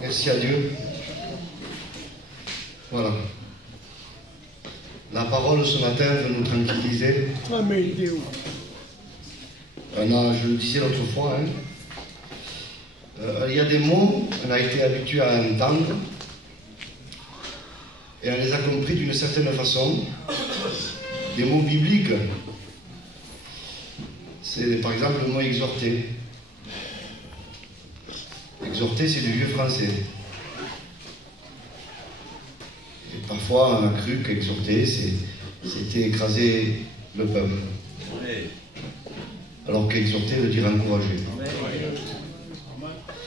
Merci à Dieu. Voilà. La parole ce matin veut nous tranquilliser. Je le disais l'autre fois, il y a des mots qu'on a été habitué à entendre et on les a compris d'une certaine façon. Des mots bibliques. C'est par exemple le mot exhorter. Exhorter, c'est du vieux français. Et parfois, on a cru qu'exhorter, c'était écraser le peuple. Alors qu'exhorter veut dire encourager.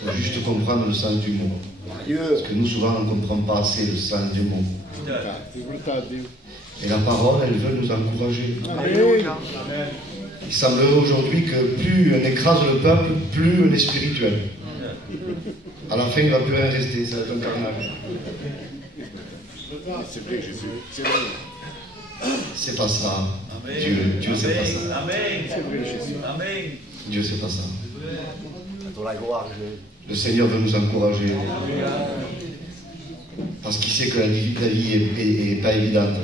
Il faut juste comprendre le sens du mot. Parce que nous, souvent, on ne comprend pas assez le sens du mot. Et la parole, elle veut nous encourager. Il semblerait aujourd'hui que plus on écrase le peuple, plus on est spirituel. À la fin, il ne va plus rien rester, ça va être un carnage. C'est vrai, Jésus. C'est vrai. C'est pas ça. Dieu c'est pas ça. Amen. C'est vrai, Jésus. Amen. Dieu c'est pas ça. Le Seigneur veut nous encourager. Parce qu'il sait que la vie n'est pas évidente.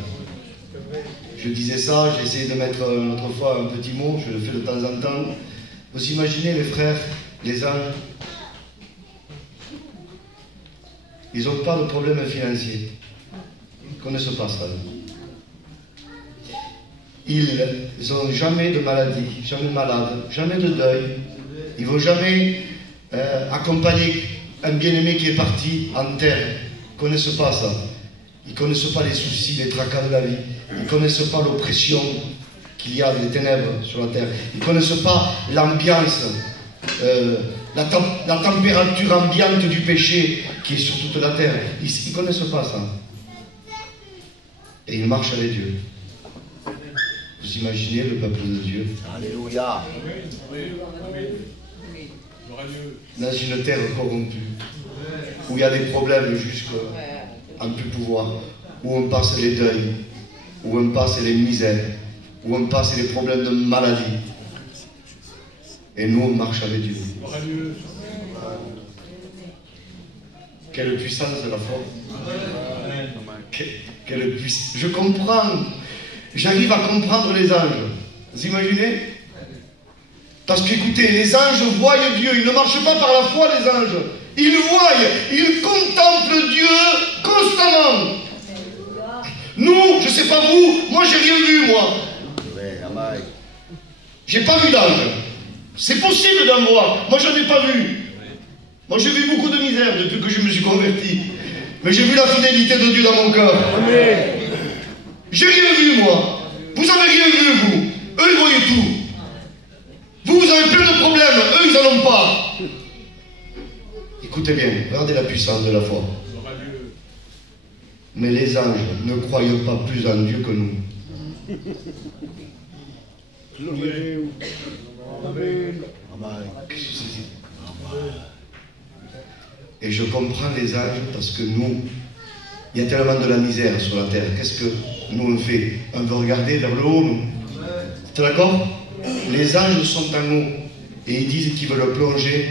Je disais ça, j'ai essayé de mettre l'autre fois un petit mot, je le fais de temps en temps. Vous imaginez les frères, les anges, ils n'ont pas de problème financier. Ils ne connaissent pas ça. Ils n'ont jamais de maladie, jamais malade, jamais de deuil. Ils ne vont jamais accompagner un bien-aimé qui est parti en terre. Ils ne connaissent pas ça. Ils ne connaissent pas les soucis, les tracas de la vie. Ils ne connaissent pas l'oppression qu'il y a des ténèbres sur la terre. Ils ne connaissent pas l'ambiance, la température ambiante du péché qui est sur toute la terre. Ils ne connaissent pas ça. Et ils marchent avec Dieu. Vous imaginez le peuple de Dieu? Alléluia. Dans une terre corrompue, où il y a des problèmes jusqu'à ne plus pouvoir, où on passe les deuils, où on passe les misères, où on passe les problèmes de maladie. Et nous, on marche avec Dieu. Quelle puissance de la foi. Quelle puissance. Je comprends. J'arrive à comprendre les anges. Vous imaginez? Parce qu'écoutez, les anges voient Dieu. Ils ne marchent pas par la foi, les anges. Ils voient, ils contemplent Dieu constamment. Nous, je ne sais pas vous, moi j'ai rien vu, moi. J'ai pas vu d'ange. C'est possible d'en voir. Moi, j'en ai pas vu. Moi, j'ai vu beaucoup de misère depuis que je me suis converti. Mais j'ai vu la fidélité de Dieu dans mon cœur. Amen. J'ai rien vu, moi. Vous avez rien vu, vous. Eux, ils voyaient tout. Vous avez plein de problèmes. Eux, ils n'en ont pas. Écoutez bien, regardez la puissance de la foi. Mais les anges ne croient pas plus en Dieu que nous. Et je comprends les anges parce que nous, il y a tellement de la misère sur la terre. Qu'est-ce que nous on fait? On veut regarder vers le haut, nous. Tu es d'accord? Les anges sont en haut et ils disent qu'ils veulent plonger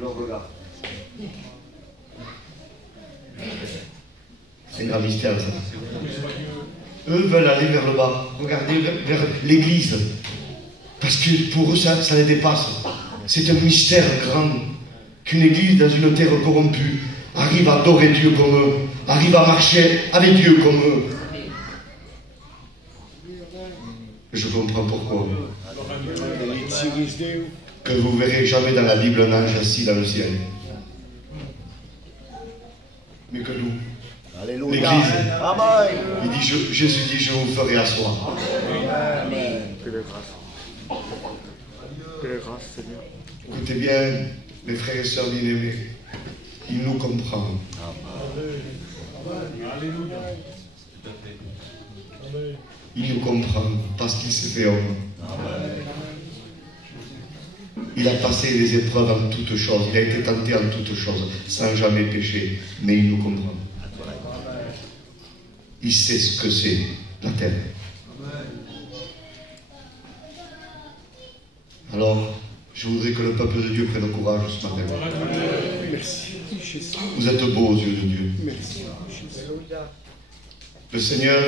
leur regard. C'est un grand mystère, ça. Eux veulent aller vers le bas, regarder vers l'église. Parce que pour eux, ça les dépasse. C'est un mystère grand qu'une église dans une terre corrompue arrive à adorer Dieu comme eux, arrive à marcher avec Dieu comme eux. Je comprends pourquoi. Que vous verrez jamais dans la Bible un ange assis dans le ciel. Mais que nous, l'Église, il dit, Jésus dit, je vous ferai asseoir. Amen. Écoutez bien, mes frères et sœurs bien-aimés, il nous comprend. Il nous comprend parce qu'il s'est fait homme. Il a passé les épreuves en toutes choses. Il a été tenté en toutes choses, sans jamais pécher. Mais il nous comprend. Il sait ce que c'est, la terre. Alors, je voudrais que le peuple de Dieu prenne courage ce matin. Merci. Vous êtes beaux aux yeux de Dieu. Le Seigneur,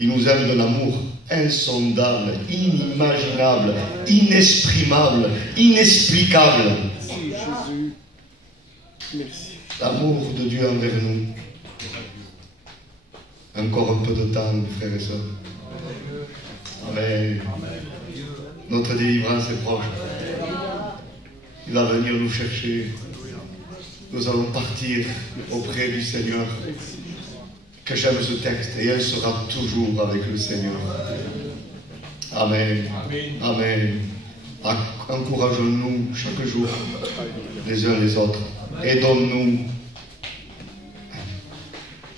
il nous aime d'un amour insondable, inimaginable, inexprimable, inexplicable. Merci, Jésus. Merci. L'amour de Dieu envers nous. Encore un peu de temps, frères et sœurs. Amen. Notre délivrance est proche. Il va venir nous chercher. Nous allons partir auprès du Seigneur. Que j'aime ce texte. Et elle sera toujours avec le Seigneur. Amen. Amen. Encourageons-nous chaque jour les uns les autres. Aidons-nous.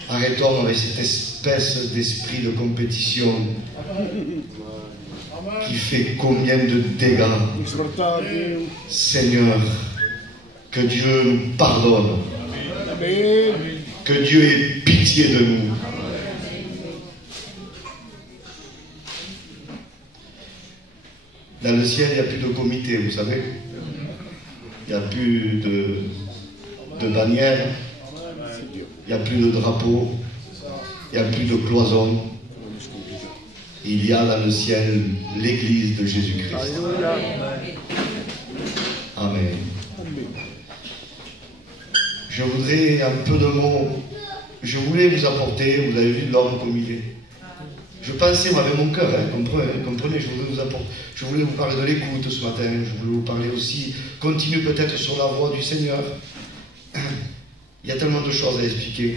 Arrêtons avec cette espèce d'esprit de compétition qui fait combien de dégâts. Seigneur, que Dieu nous pardonne. Que Dieu ait pitié de nous. Dans le ciel, il n'y a plus de comité, vous savez. Il n'y a plus de bannières. Il n'y a plus de drapeau. Il n'y a plus de cloison. Il y a dans le ciel l'église de Jésus-Christ. Amen. Je voudrais un peu de mots. Je voulais vous apporter, vous avez vu l'homme comme il est. Je pensais, moi, avec mon cœur, comprenez, je voulais vous parler de l'écoute ce matin, je voulais vous parler aussi, continuer peut-être sur la voie du Seigneur. Il y a tellement de choses à expliquer.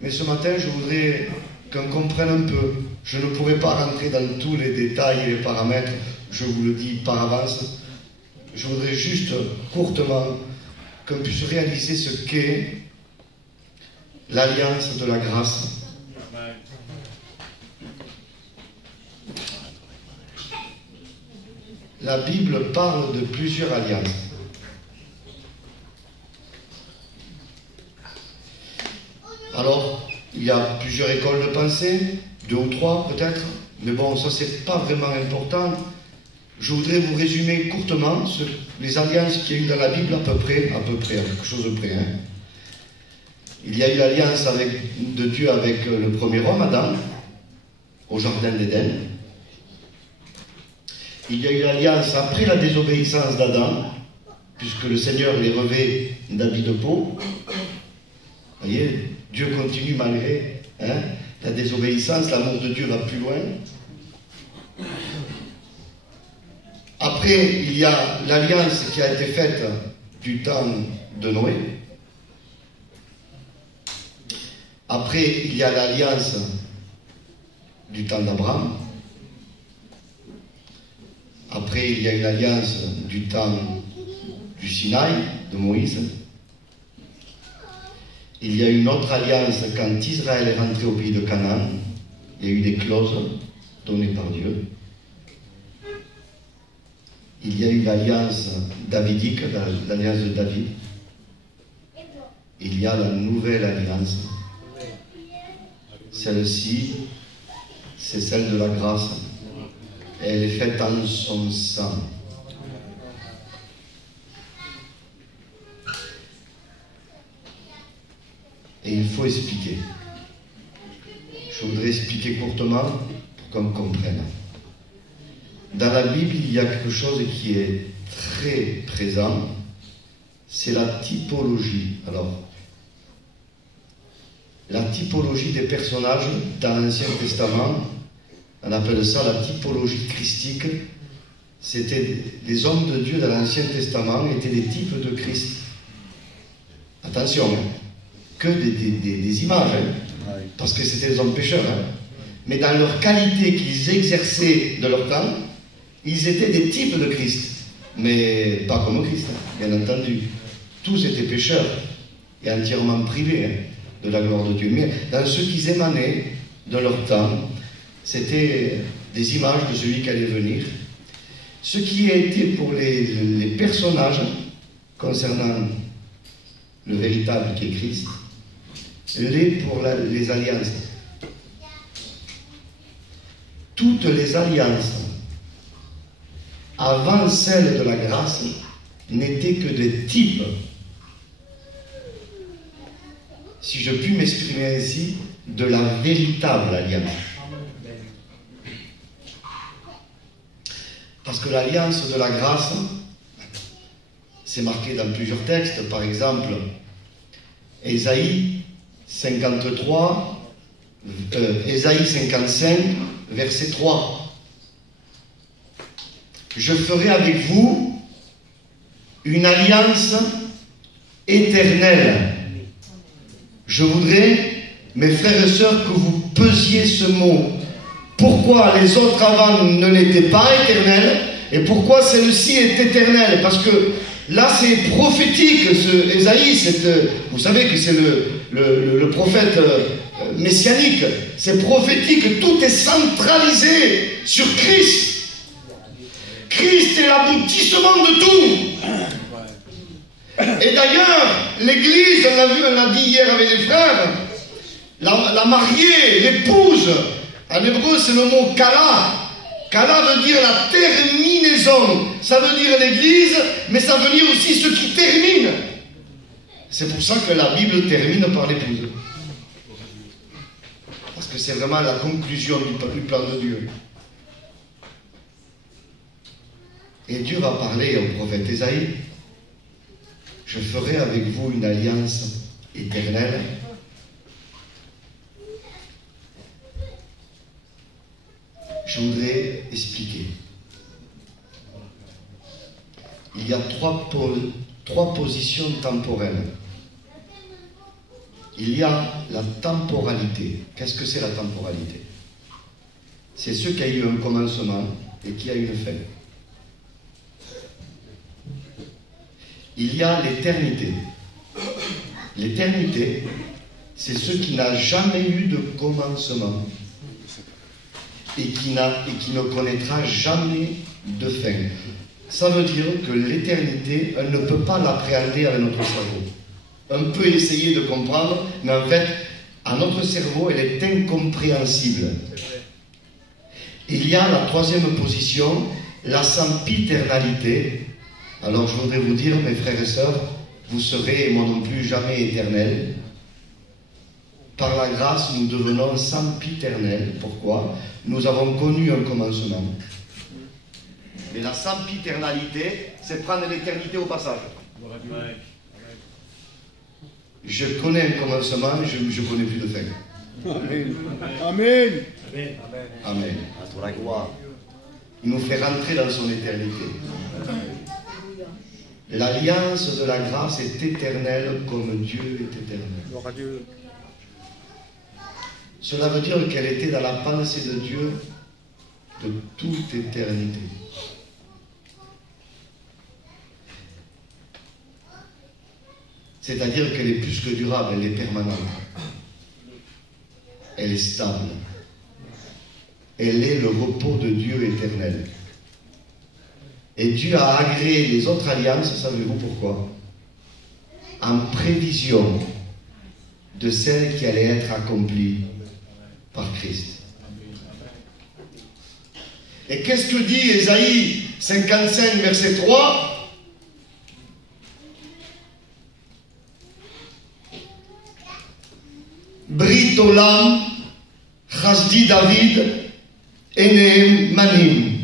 Mais ce matin, je voudrais qu'on comprenne un peu. Je ne pourrai pas rentrer dans tous les détails et les paramètres, je vous le dis par avance. Je voudrais juste, courtement, qu'on puisse réaliser ce qu'est l'alliance de la grâce. La Bible parle de plusieurs alliances. Alors, il y a plusieurs écoles de pensée, 2 ou 3 peut-être, mais bon, ça c'est pas vraiment important. Je voudrais vous résumer courtement les alliances qu'il y a eu dans la Bible à peu près, à quelque chose de près. Hein. Il y a eu l'alliance de Dieu avec le premier homme, Adam, au jardin d'Éden. Il y a eu l'alliance après la désobéissance d'Adam, puisque le Seigneur les revêt d'habits de peau. Vous voyez, Dieu continue malgré la désobéissance, l'amour de Dieu va plus loin. Après, il y a l'alliance qui a été faite du temps de Noé. Après, il y a l'alliance du temps d'Abraham. Après, il y a une alliance du temps du Sinaï, de Moïse. Il y a une autre alliance quand Israël est rentré au pays de Canaan. Il y a eu des clauses données par Dieu. Il y a eu l'alliance davidique, l'alliance de David. Il y a la nouvelle alliance. Celle-ci, c'est celle de la grâce. Elle est faite en son sang. Et il faut expliquer. Je voudrais expliquer courtement pour qu'on comprenne. Dans la Bible, il y a quelque chose qui est très présent, c'est la typologie. Alors, la typologie des personnages dans l'Ancien Testament, on appelle ça la typologie christique. C'était les hommes de Dieu dans l'Ancien Testament étaient des types de Christ. Attention, que des images, parce que c'était des hommes pécheurs. Mais dans leur qualité qu'ils exerçaient de leur temps, ils étaient des types de Christ. Mais pas comme Christ, bien entendu. Tous étaient pécheurs et entièrement privés de la gloire de Dieu. Mais dans ce qu'ils émanaient de leur temps, c'était des images de celui qui allait venir. Ce qui a été pour les personnages concernant le véritable qui est Christ, l'est pour les alliances. Toutes les alliances avant celle de la grâce n'étaient que des types si je puis m'exprimer ainsi, de la véritable alliance. Parce que l'alliance de la grâce, c'est marqué dans plusieurs textes, par exemple, Ésaïe 53, Ésaïe 55, verset 3. Je ferai avec vous une alliance éternelle. Je voudrais, mes frères et sœurs, que vous pesiez ce mot. Pourquoi les autres avant ne l'étaient pas éternels et pourquoi celle-ci est éternelle? Parce que là, c'est prophétique, ce Ésaïe. Vous savez que c'est le prophète messianique. C'est prophétique. Tout est centralisé sur Christ. Christ est l'aboutissement de tout. Et d'ailleurs, l'Église, on l'a vu, on l'a dit hier avec les frères, la mariée, l'épouse, en hébreu c'est le mot kala. Kala veut dire la terminaison. Ça veut dire l'Église, mais ça veut dire aussi ce qui termine. C'est pour ça que la Bible termine par l'épouse. Parce que c'est vraiment la conclusion du plan de Dieu. Et Dieu va parler au prophète Ésaïe. Je ferai avec vous une alliance éternelle. Je voudrais expliquer. Il y a trois positions temporelles. Il y a la temporalité. Qu'est-ce que c'est la temporalité? C'est ce qui a eu un commencement et qui a une fin. Il y a l'éternité. L'éternité, c'est ce qui n'a jamais eu de commencement et qui ne connaîtra jamais de fin. Ça veut dire que l'éternité, elle ne peut pas l'appréhender avec notre cerveau. On peut essayer de comprendre, mais en fait, à notre cerveau, elle est incompréhensible. Il y a la troisième position, la sempiternalité. Alors je voudrais vous dire, mes frères et sœurs, vous serez, et moi non plus, jamais éternels. Par la grâce, nous devenons sempiternels. Pourquoi? Nous avons connu un commencement. Et la sempiternalité, c'est prendre l'éternité au passage. Je connais un commencement, je ne connais plus de fin. Amen. Amen. Amen. À la gloire. Il nous fait rentrer dans son éternité. L'alliance de la grâce est éternelle comme Dieu est éternel. Gloire à Dieu. Cela veut dire qu'elle était dans la pensée de Dieu de toute éternité. C'est-à-dire qu'elle est plus que durable, elle est permanente. Elle est stable. Elle est le repos de Dieu éternel. Et Dieu a agréé les autres alliances, savez-vous pourquoi? En prévision de celle qui allait être accomplie par Christ. Et qu'est-ce que dit Ésaïe 55, verset 3? Brit olam, chasdi David, enehem manim.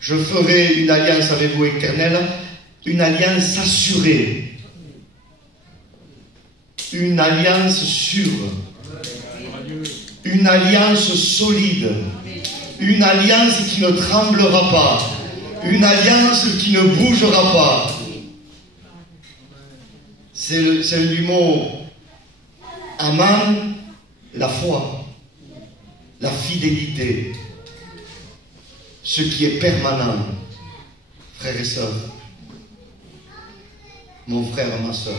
Je ferai une alliance avec vous éternelle, une alliance assurée, une alliance sûre, une alliance solide, une alliance qui ne tremblera pas, une alliance qui ne bougera pas. C'est du mot aman, la foi, la fidélité, ce qui est permanent. Frères et sœurs, mon frère, ma sœur,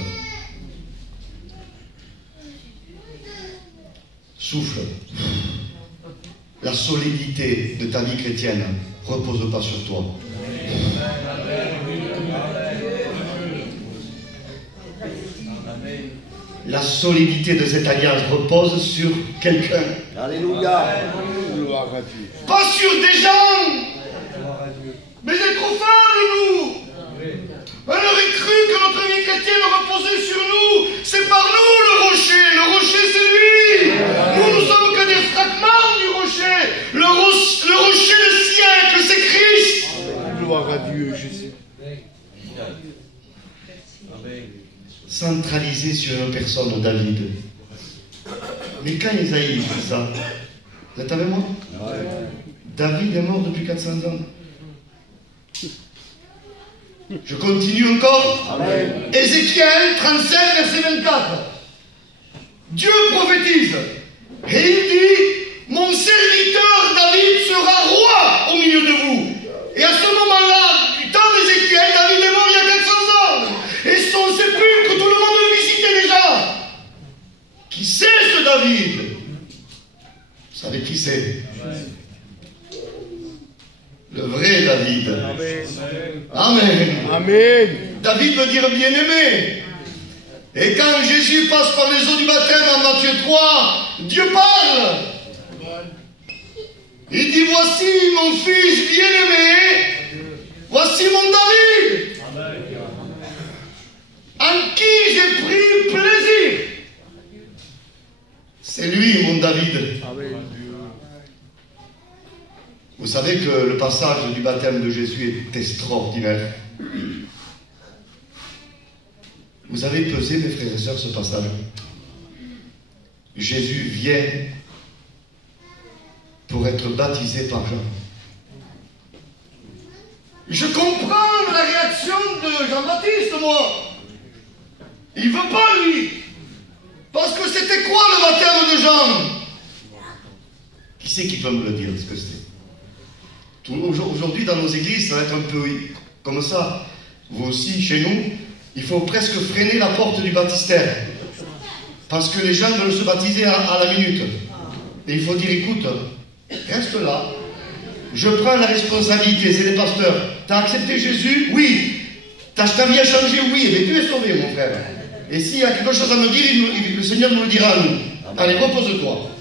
souffle. La solidité de ta vie chrétienne ne repose pas sur toi. La solidité de cette alliance repose sur quelqu'un. Alléluia. Gloire à Dieu. Pas sur des gens. Mais c'est trop fort, nous. On aurait cru que notre vie chrétienne reposait sur nous. C'est par nous le rocher. centralisé sur une personne, David. Mais quand Isaïe dit ça, vous êtes avec moi? David est mort depuis 400 ans. Je continue encore. Amen. Ézéchiel 35, verset 24. Dieu prophétise. Et il dit, mon serviteur David sera roi au milieu de vous. Et à ce moment-là, du temps d'Ézéchiel, David est mort il y a 400 ans. Et son sépulcre, tout le monde le visitait déjà. Qui c'est ce David? Vous savez qui c'est? Le vrai David. Amen. Amen. Amen. David veut dire bien-aimé. Et quand Jésus passe par les eaux du baptême en Matthieu 3, Dieu parle. Il dit, voici mon fils bien-aimé, voici mon David, en qui j'ai pris plaisir. C'est lui, mon David. Amen. Vous savez que le passage du baptême de Jésus est extraordinaire. Vous avez pesé, mes frères et sœurs, ce passage. Jésus vient pour être baptisé par Jean. Je comprends la réaction de Jean-Baptiste, moi. Il ne veut pas, lui. Parce que c'était quoi le baptême de Jean? Qui c'est qui peut me le dire, ce que c'était? Aujourd'hui, dans nos églises, ça va être un peu comme ça. Vous aussi, chez nous, il faut presque freiner la porte du baptistère. Parce que les gens veulent se baptiser à la minute. Et il faut dire, écoute, reste là. Je prends la responsabilité, c'est les pasteurs. T'as accepté Jésus? Oui. Ta vie a changé? Oui. Mais tu es sauvé, mon frère. Et s'il y a quelque chose à me dire, le Seigneur nous le dira à nous. Allez, repose-toi.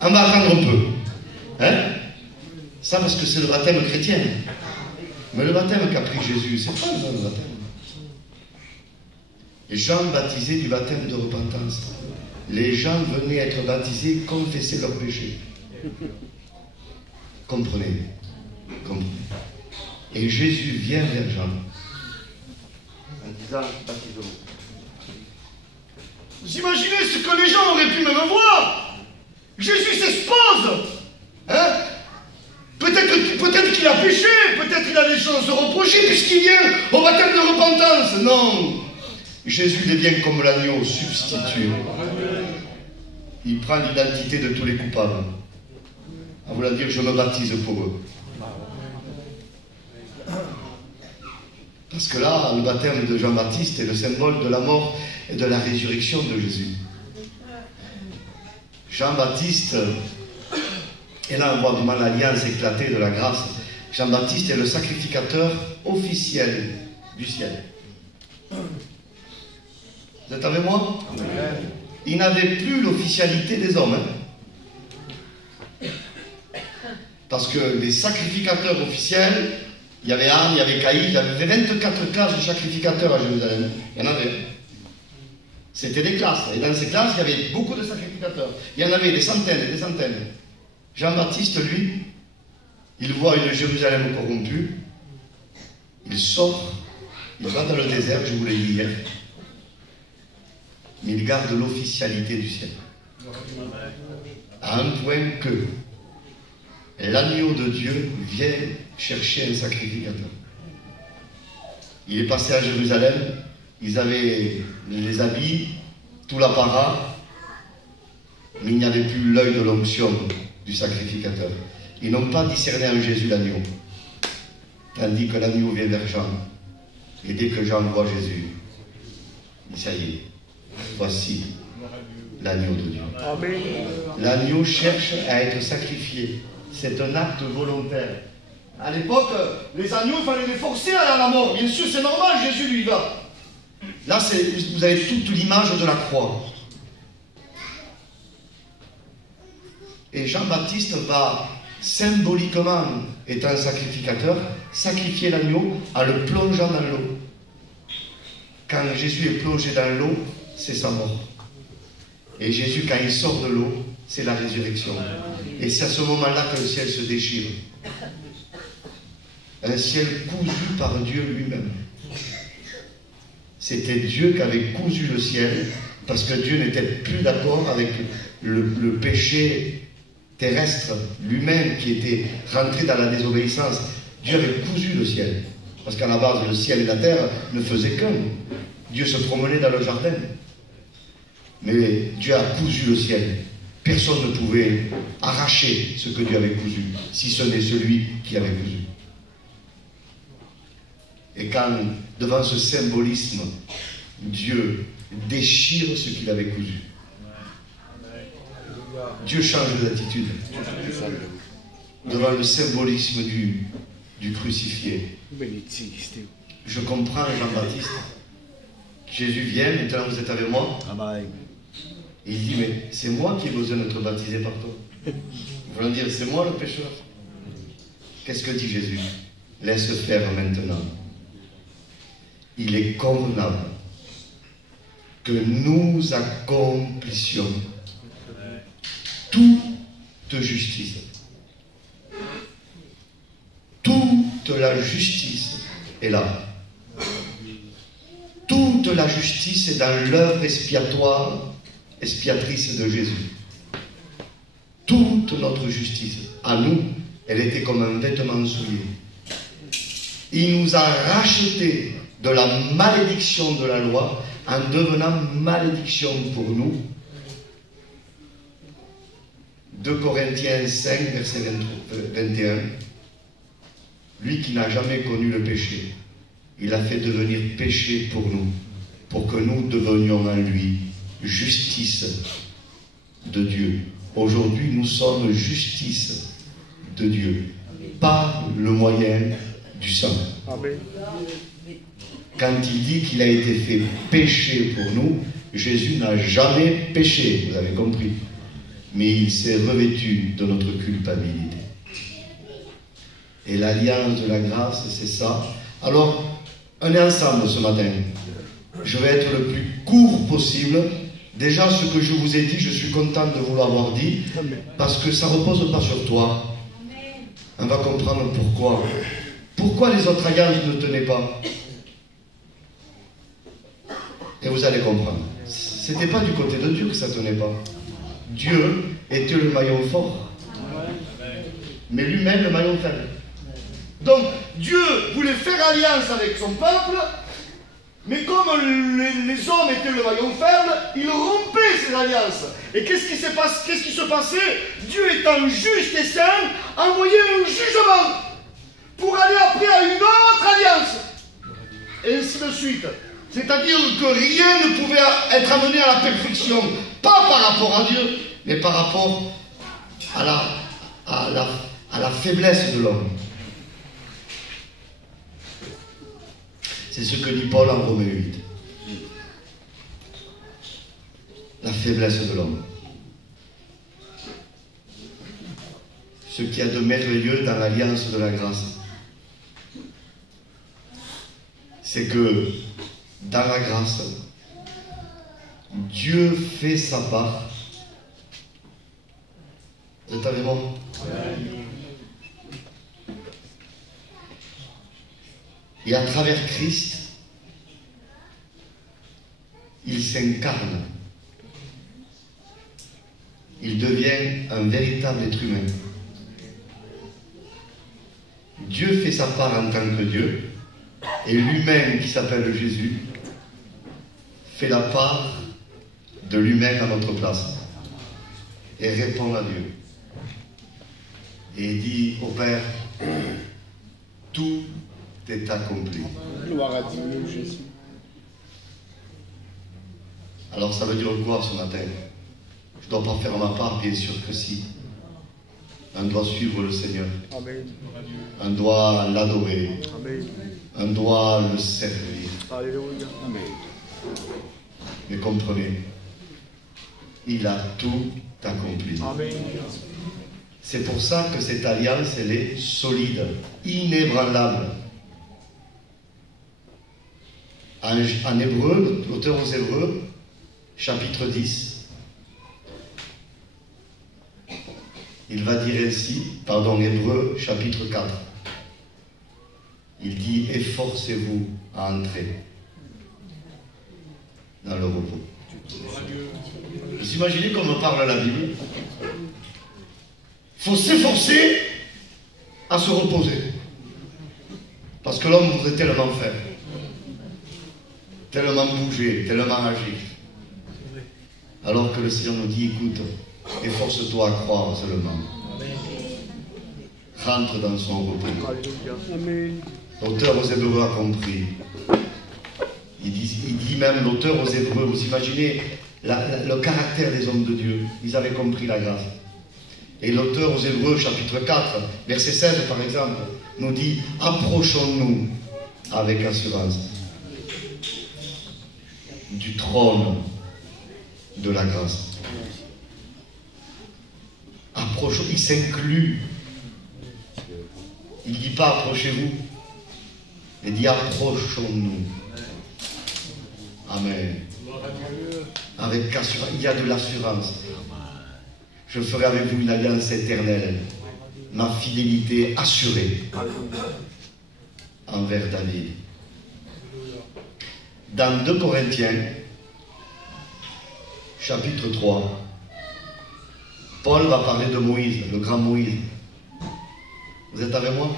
On va attendre un peu. Hein? Ça parce que c'est le baptême chrétien. Mais le baptême qu'a pris Jésus, c'est pas le même baptême. Et Jean baptisait du baptême de repentance. Les gens venaient être baptisés, confesser leurs péchés. Comprenez. Comprenez. Et Jésus vient vers Jean en disant, baptisez-vous. Vous imaginez ce que les gens auraient pu même voir? Jésus s'expose. Hein? Peut-être qu'il a péché, peut-être qu'il a des choses à se reprocher puisqu'il vient au baptême de repentance. Non. Jésus devient comme l'agneau substitut. Il prend l'identité de tous les coupables. En voulant dire, je me baptise pour eux. Parce que là, le baptême de Jean-Baptiste est le symbole de la mort et de la résurrection de Jésus. Jean-Baptiste, et là on voit vraiment l'alliance éclatée de la grâce. Jean-Baptiste est le sacrificateur officiel du ciel. Vous êtes avec moi? Il n'avait plus l'officialité des hommes. Hein? Parce que les sacrificateurs officiels, il y avait Anne, il y avait Caïn, il y avait 24 classes de sacrificateurs à Jérusalem. Il y en avait. C'était des classes. Et dans ces classes, il y avait beaucoup de sacrificateurs. Il y en avait des centaines et des centaines. Jean-Baptiste, lui, il voit une Jérusalem corrompue. Il sort, il va dans le désert, je vous l'ai dit hier. Mais il garde l'officialité du ciel. À un point que l'agneau de Dieu vient chercher un sacrificateur. Il est passé à Jérusalem, ils avaient les habits, tout l'apparat, mais il n'y avait plus l'œil de l'onction du sacrificateur. Ils n'ont pas discerné en Jésus l'agneau, tandis que l'agneau vient vers Jean. Et dès que Jean voit Jésus, il dit, ça y est, voici l'agneau de Dieu. L'agneau cherche à être sacrifié. C'est un acte volontaire. À l'époque, les agneaux, il fallait les forcer à la mort. Bien sûr, c'est normal, Jésus lui va. Là, vous avez toute l'image de la croix. Et Jean-Baptiste va symboliquement, étant sacrificateur, sacrifier l'agneau en le plongeant dans l'eau. Quand Jésus est plongé dans l'eau, c'est sa mort. Et Jésus, quand il sort de l'eau, c'est la résurrection. Et c'est à ce moment-là que le ciel se déchire. Un ciel cousu par Dieu lui-même. C'était Dieu qui avait cousu le ciel, parce que Dieu n'était plus d'accord avec le péché terrestre, l'humain qui était rentré dans la désobéissance. Dieu avait cousu le ciel, parce qu'à la base, le ciel et la terre ne faisaient qu'un. Dieu se promenait dans le jardin. Mais Dieu a cousu le ciel. Personne ne pouvait arracher ce que Dieu avait cousu, si ce n'est celui qui avait cousu. Et quand, devant ce symbolisme, Dieu déchire ce qu'il avait cousu, Dieu change d'attitude. Devant le symbolisme du crucifié. Je comprends Jean-Baptiste. Jésus vient, maintenant vous êtes avec moi. Il dit, mais c'est moi qui ai besoin d'être baptisé par toi. Ils vont dire, c'est moi le pécheur. Qu'est-ce que dit Jésus? Laisse faire maintenant. Il est convenable que nous accomplissions toute justice. Toute la justice est là. Toute la justice est dans l'œuvre expiatrice de Jésus. Toute notre justice, à nous, elle était comme un vêtement souillé. Il nous a rachetés de la malédiction de la loi en devenant malédiction pour nous. 2 Corinthiens 5, verset 21. Lui qui n'a jamais connu le péché, il a fait devenir péché pour nous, pour que nous devenions en lui justice de Dieu. Aujourd'hui, nous sommes justice de Dieu, par le moyen du sang. Amen. Quand il dit qu'il a été fait péché pour nous, Jésus n'a jamais péché, vous avez compris. Mais il s'est revêtu de notre culpabilité. Et l'alliance de la grâce, c'est ça. Alors, on est ensemble ce matin. Je vais être le plus court possible. Déjà, ce que je vous ai dit, je suis content de vous l'avoir dit, parce que ça ne repose pas sur toi. On va comprendre pourquoi. Pourquoi les autres alliances ne tenaient pas? Et vous allez comprendre. Ce n'était pas du côté de Dieu que ça ne tenait pas. Dieu était le maillon fort, mais lui-même le maillon faible. Donc Dieu voulait faire alliance avec son peuple, mais comme les hommes étaient le maillon faible, il rompait ces alliances. Et qu'est-ce qui se passait? Dieu étant juste et saint, envoyait un jugement pour aller après à une autre alliance. Et ainsi de suite. C'est-à-dire que rien ne pouvait être amené à la perfection, pas par rapport à Dieu, mais par rapport à la faiblesse de l'homme. C'est ce que dit Paul en Romains 8. La faiblesse de l'homme. Ce qu'il y a de merveilleux dans l'alliance de la grâce, c'est que dans la grâce, Dieu fait sa part. Vous êtes avec moi? Et à travers Christ, il s'incarne. Il devient un véritable être humain. Dieu fait sa part en tant que Dieu, et l'humain qui s'appelle Jésus fait la part de l'humain à notre place et répond à Dieu. Et il dit au Père, tout est accompli. Gloire à Dieu, Jésus. Alors ça veut dire quoi ce matin? Je ne dois pas faire ma part, bien sûr que si. On doit suivre le Seigneur. Amen. On doit l'adorer. Amen. On doit le servir. Alléluia. Amen. Mais comprenez, il a tout accompli. Amen. C'est pour ça que cette alliance, elle est solide, inébranlable. En Hébreu, l'auteur aux Hébreux, chapitre 10, il va dire ainsi, Hébreux, chapitre 4, il dit, efforcez-vous à entrer. dans le repos. Vous imaginez comment parle la Bible? Il faut s'efforcer à se reposer. Parce que l'homme voudrait tellement faire, tellement bouger, tellement agir. Alors que le Seigneur nous dit, écoute, efforce-toi à croire seulement. Rentre dans son repos. L'auteur aux Hébreux a compris. Il dit même, l'auteur aux Hébreux, vous imaginez le caractère des hommes de Dieu. Ils avaient compris la grâce. Et l'auteur aux Hébreux, chapitre 4, verset 16 par exemple, nous dit, approchons-nous avec assurance du trône de la grâce. Approchons, il s'inclut. Il ne dit pas approchez-vous, il dit approchons-nous. Amen. Avec assurance, il y a de l'assurance. Je ferai avec vous une alliance éternelle, ma fidélité assurée envers David. Dans 2 Corinthiens, chapitre 3, Paul va parler de Moïse, le grand Moïse. Vous êtes avec moi?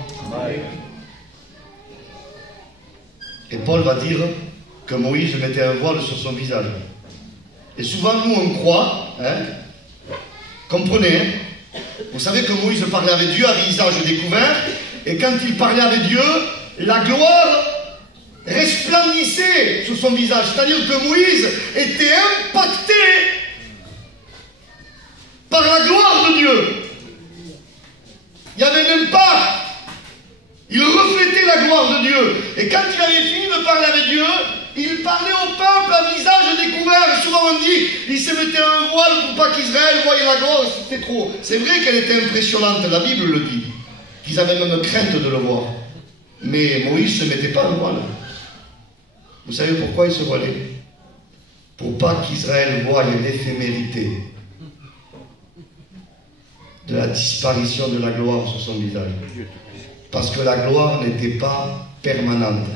Et Paul va dire que Moïse mettait un voile sur son visage. Et souvent, nous, on croit, comprenez, vous savez que Moïse parlait avec Dieu à visage découvert, et quand il parlait avec Dieu, la gloire resplendissait sur son visage. C'est-à-dire que Moïse était impacté par la gloire de Dieu. Il y avait un impact. Il reflétait la gloire de Dieu. Et quand il avait fini de parler avec Dieu, il parlait au peuple à visage découvert. Et souvent on dit, il se mettait un voile pour pas qu'Israël voie la gloire. C'était trop. C'est vrai qu'elle était impressionnante, la Bible le dit. Qu'ils avaient même crainte de le voir. Mais Moïse ne se mettait pas un voile. Vous savez pourquoi il se voilait? Pour pas qu'Israël voie l'éphémérité de la disparition de la gloire sur son visage. Parce que la gloire n'était pas permanente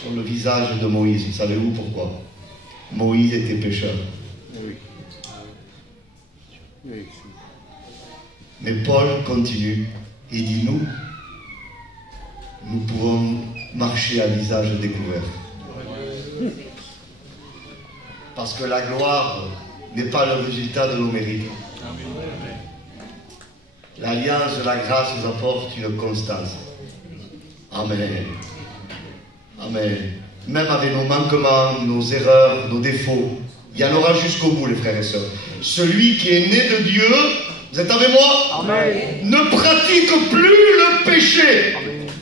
sur le visage de Moïse. Vous savez-vous pourquoi? Moïse était pécheur. Mais Paul continue. Il dit, nous pouvons marcher à visage découvert. Parce que la gloire n'est pas le résultat de nos mérites. L'alliance de la grâce nous apporte une constance. Amen. Amen. Même avec nos manquements, nos erreurs, nos défauts, il y en aura jusqu'au bout, les frères et sœurs. Celui qui est né de Dieu, vous êtes avec moi? Amen. Ne pratique plus le péché.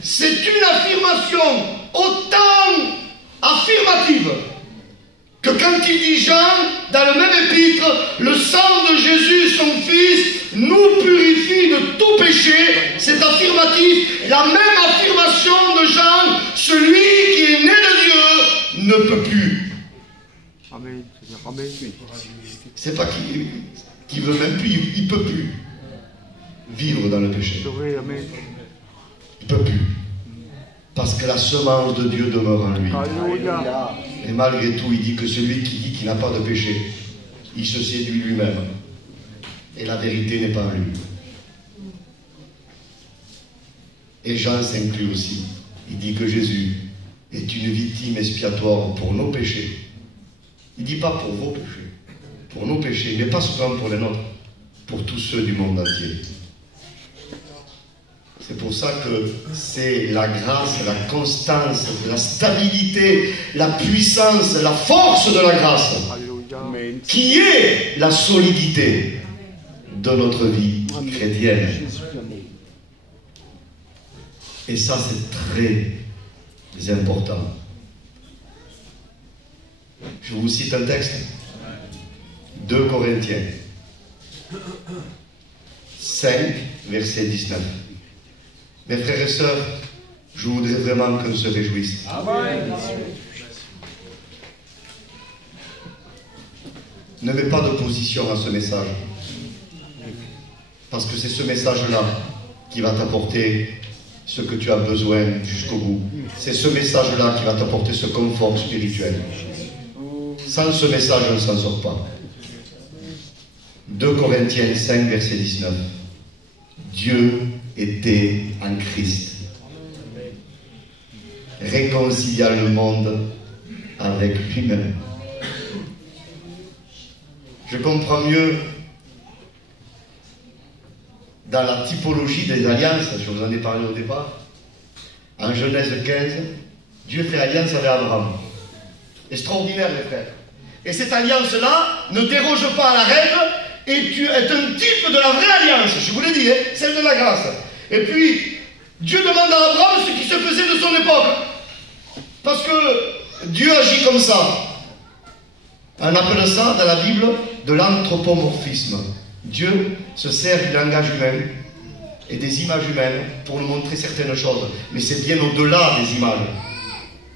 C'est une affirmation autant affirmative que quand il dit Jean, dans le même épître, le sang de Jésus, son Fils, nous purifie de tout péché. C'est affirmatif. La même affirmation de Jean, celui qui est né de Dieu ne peut plus. Amen. Amen. C'est pas qu'il veut même plus, il ne peut plus vivre dans le péché. Il ne peut plus. Parce que la semence de Dieu demeure en lui. Alléluia. Et malgré tout, il dit que celui qui dit qu'il n'a pas de péché, il se séduit lui-même. Et la vérité n'est pas en lui. Et Jean s'inclut aussi. Il dit que Jésus est une victime expiatoire pour nos péchés. Il ne dit pas pour vos péchés, pour nos péchés, mais pas seulement pour les nôtres, pour tous ceux du monde entier. C'est pour ça que c'est la grâce, la constance, la stabilité, la puissance, la force de la grâce qui est la solidité de notre vie chrétienne. Et ça, c'est très important. Je vous cite un texte. 2 Corinthiens 5, verset 19. Mes frères et sœurs, je voudrais vraiment qu'on se réjouisse. Amen. Ne mets pas d'opposition à ce message. Parce que c'est ce message-là qui va t'apporter ce que tu as besoin jusqu'au bout. C'est ce message-là qui va t'apporter ce confort spirituel. Sans ce message, on ne s'en sort pas. 2 Corinthiens 5, verset 19. Dieu était en Christ, réconciliant le monde avec lui-même. Je comprends mieux dans la typologie des alliances, je vous en ai parlé au départ. En Genèse 15, Dieu fait alliance avec Abraham. Extraordinaire, les frères. Et cette alliance-là ne déroge pas à la règle et tu es un type de la vraie alliance, je vous l'ai dit, hein, celle de la grâce. Et puis, Dieu demande à Abraham ce qui se faisait de son époque. Parce que Dieu agit comme ça. On appelle ça, dans la Bible, de l'anthropomorphisme. Dieu se sert du langage humain et des images humaines pour nous montrer certaines choses. Mais c'est bien au-delà des images.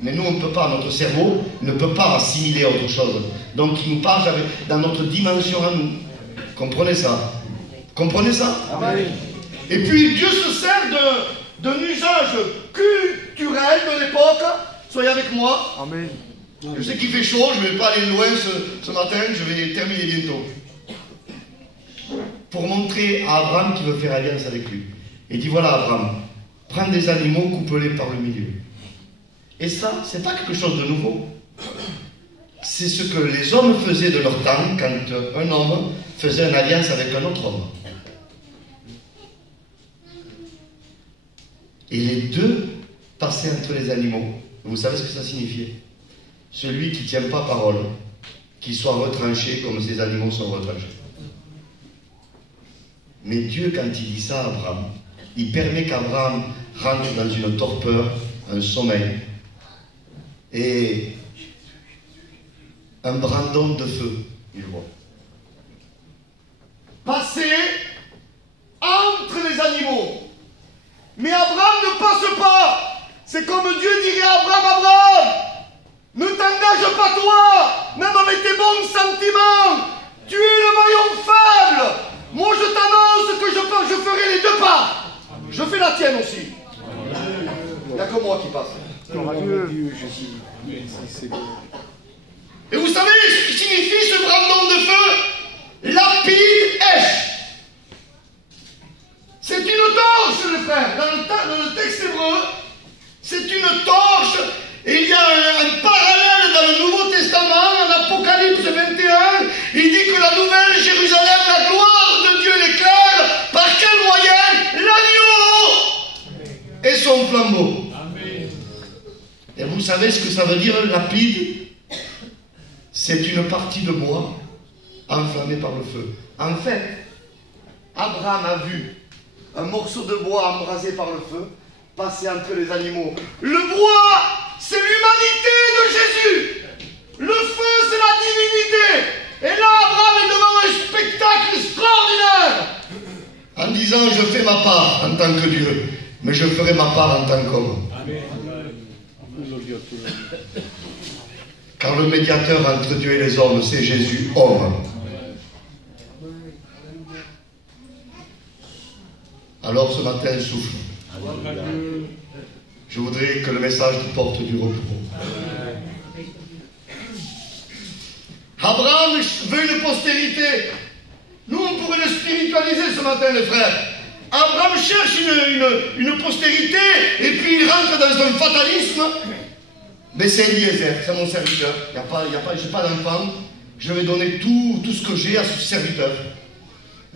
Mais nous, on ne peut pas, notre cerveau ne peut pas assimiler autre chose. Donc, il nous parle dans notre dimension à nous. Comprenez ça? Comprenez ça? Amen. Et puis, Dieu se sert d'un usage culturel de l'époque. Soyez avec moi. Amen. Je sais qu'il fait chaud, je ne vais pas aller loin ce matin, je vais terminer bientôt. Pour montrer à Abraham qu'il veut faire alliance avec lui. Il dit, voilà Abraham, prends des animaux, coupe-les par le milieu. Et ça, c'est pas quelque chose de nouveau. C'est ce que les hommes faisaient de leur temps quand un homme faisait une alliance avec un autre homme. Et les deux passaient entre les animaux. Vous savez ce que ça signifiait? Celui qui ne tient pas parole, qu'il soit retranché comme ces animaux sont retranchés. Mais Dieu, quand il dit ça à Abraham, il permet qu'Abraham rentre dans une torpeur, un sommeil, et un brandon de feu, il voit. Passer entre les animaux. Mais Abraham ne passe pas. C'est comme Dieu dirait à Abraham, Abraham, ne t'engage pas toi, même avec tes bons sentiments. Tu es le maillon faible. Moi je t'annonce que je ferai les deux parts. Je fais la tienne aussi. Il n'y a que moi qui passe. Et vous savez ce qui signifie ce brandon de feu? Lapide Esh. C'est une torche, les frères. Dans le texte hébreu, c'est une torche. Et il y a un parallèle dans le Nouveau Testament, en Apocalypse 21. Il dit que la nouvelle Jérusalem, la gloire de Dieu l'éclaire. Par quel moyen? L'agneau et son flambeau. Amen. Et vous savez ce que ça veut dire, lapide? C'est une partie de bois enflammée par le feu. En fait, Abraham a vu un morceau de bois embrasé par le feu passer entre les animaux. Le bois, c'est l'humanité de Jésus. Le feu, c'est la divinité. Et là, Abraham est devant un spectacle extraordinaire. En disant, je fais ma part en tant que Dieu, mais je ferai ma part en tant qu'homme. Car le médiateur entre Dieu et les hommes, c'est Jésus, homme. Alors ce matin, souffle. Je voudrais que le message te porte du repos. Abraham veut une postérité. Nous, on pourrait le spiritualiser ce matin, les frères. Abraham cherche une postérité et puis il rentre dans un fatalisme. Mais c'est Eliezer, c'est mon serviteur. Je n'ai pas d'enfant. Je vais donner tout ce que j'ai à ce serviteur.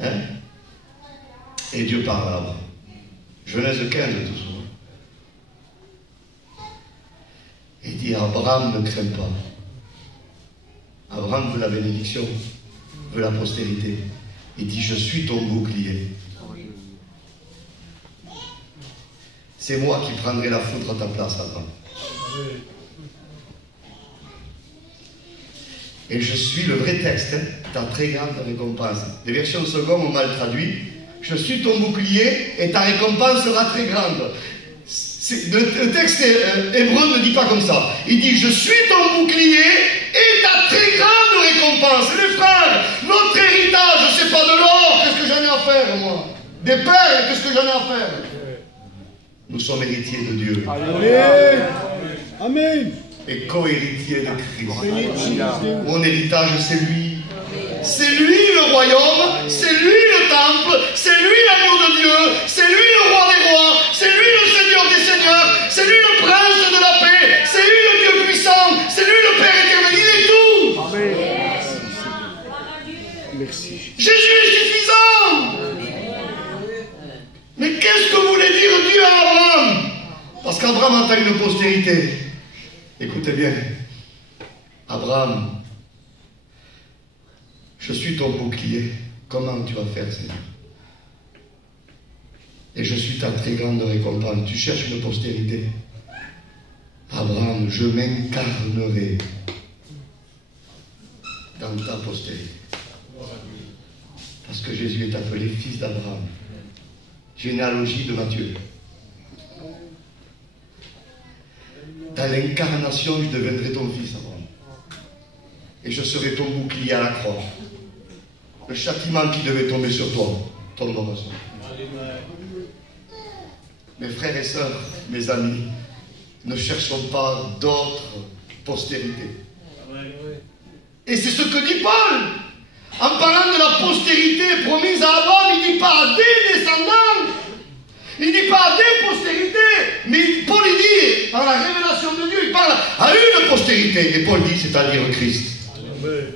Hein? Et Dieu parle à Abraham. Genèse 15, tout ça. Il dit, Abraham ne craint pas. Abraham veut la bénédiction, veut la postérité. Il dit, je suis ton bouclier. C'est moi qui prendrai la foudre à ta place, Abraham. Et je suis le vrai texte, hein, ta très grande récompense. Les versions secondes ont mal traduit. Je suis ton bouclier et ta récompense sera très grande. Le texte hébreu ne dit pas comme ça. Il dit, je suis ton bouclier et ta très grande récompense. Les frères, notre héritage, c'est pas de l'or. Qu'est-ce que j'en ai à faire, moi? Des perles, qu'est-ce que j'en ai à faire? Nous sommes héritiers de Dieu. Amen. Amen. Et co-héritiers de Christ. Amen. Mon héritage, c'est lui. C'est lui le royaume, c'est lui le temple, c'est lui l'agneau de Dieu, c'est lui le roi des rois, c'est lui le Seigneur des seigneurs, c'est lui le prince de la paix, c'est lui le Dieu puissant, c'est lui le Père éternel, il est tout. Amen. Merci. Jésus est suffisant. Mais qu'est-ce que voulait dire Dieu à Abraham? Parce qu'Abraham entend une postérité. Écoutez bien. Abraham, je suis ton bouclier. Comment tu vas faire, Seigneur? Et je suis ta très grande récompense. Tu cherches une postérité. Abraham, je m'incarnerai dans ta postérité. Parce que Jésus est appelé fils d'Abraham. Généalogie de Matthieu. Dans l'incarnation, je deviendrai ton fils, Abraham. Et je serai ton bouclier à la croix. Le châtiment qui devait tomber sur toi tombera sur toi. Mes frères et sœurs, mes amis, ne cherchons pas d'autres postérités. Et c'est ce que dit Paul. En parlant de la postérité promise à Abraham, il ne dit pas à des descendants, il ne dit pas à des postérités, mais Paul il dit, dans la révélation de Dieu, il parle à une postérité. Et Paul dit, c'est-à-dire Christ. Amen.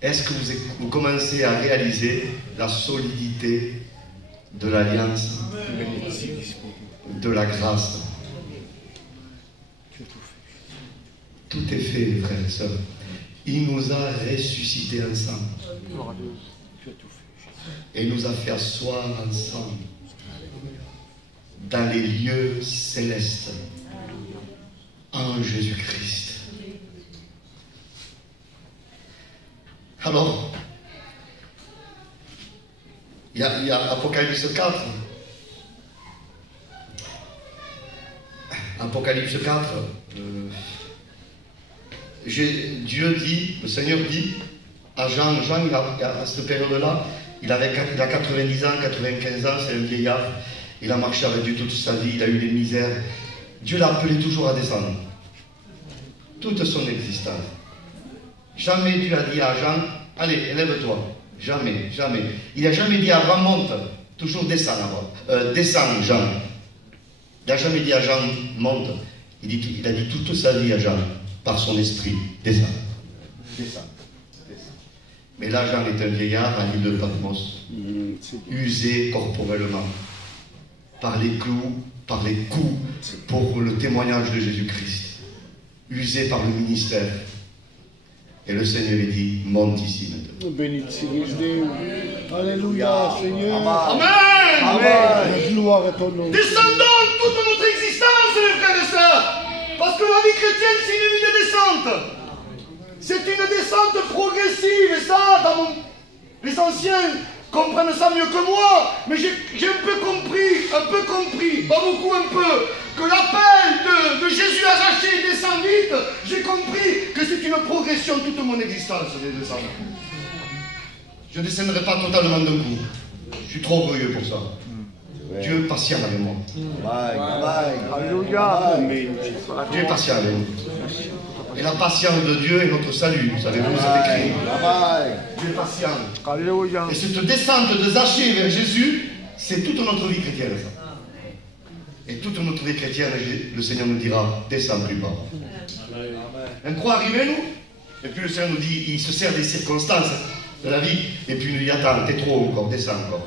Est-ce que vous commencez à réaliser la solidité de l'alliance, de la grâce? Tout est fait, les frères et sœurs. Il nous a ressuscités ensemble. Et nous a fait asseoir ensemble dans les lieux célestes en Jésus-Christ. Alors, il y a Apocalypse 4. Apocalypse 4. Dieu dit, le Seigneur dit à Jean, à cette période-là, il a 90 ans, 95 ans, c'est un vieillard, il a marché avec Dieu toute sa vie, il a eu des misères. Dieu l'a appelé toujours à descendre. Toute son existence. Jamais Dieu a dit à Jean, allez, élève-toi. Jamais, jamais. Il n'a jamais dit à Abraham, monte. Toujours descends, descends, Jean. Il n'a jamais dit à Jean, monte. Il a dit toute sa vie à Jean, par son esprit, descends. Descends. Mais là, Jean est un vieillard à l'île de Patmos, usé corporellement, par les clous, par les coups, pour le témoignage de Jésus-Christ, usé par le ministère. Et le Seigneur lui dit, monte ici maintenant. Alléluia, Seigneur. Amen. Amen. Gloire à ton nom. Descendons toute notre existence, les frères et sœurs. Parce que la vie chrétienne, c'est une vie de descente. C'est une descente progressive. Et ça, les anciens comprennent ça mieux que moi. Mais j'ai un peu compris, pas beaucoup, un peu, que l'appel de Jésus à Zachée descend vite. J'ai compris que c'est une progression toute mon existence de descendre. Je ne descendrai pas totalement d'un coup. Je suis trop orgueilleux pour ça. Dieu est patient avec moi. Alléluia. Dieu est patient avec nous. Et la patience de Dieu est notre salut. Vous savez, c'est écrit. Dieu est patient. Alléluia. Et cette descente de Zachée vers Jésus, c'est toute notre vie chrétienne. Ça. Et toute notre vie chrétienne, le Seigneur nous dira, descends plus bas. On croit arriver, nous. Et puis le Seigneur nous dit, il se sert des circonstances de la vie. Et puis il nous dit, attends, t'es trop encore, descends encore.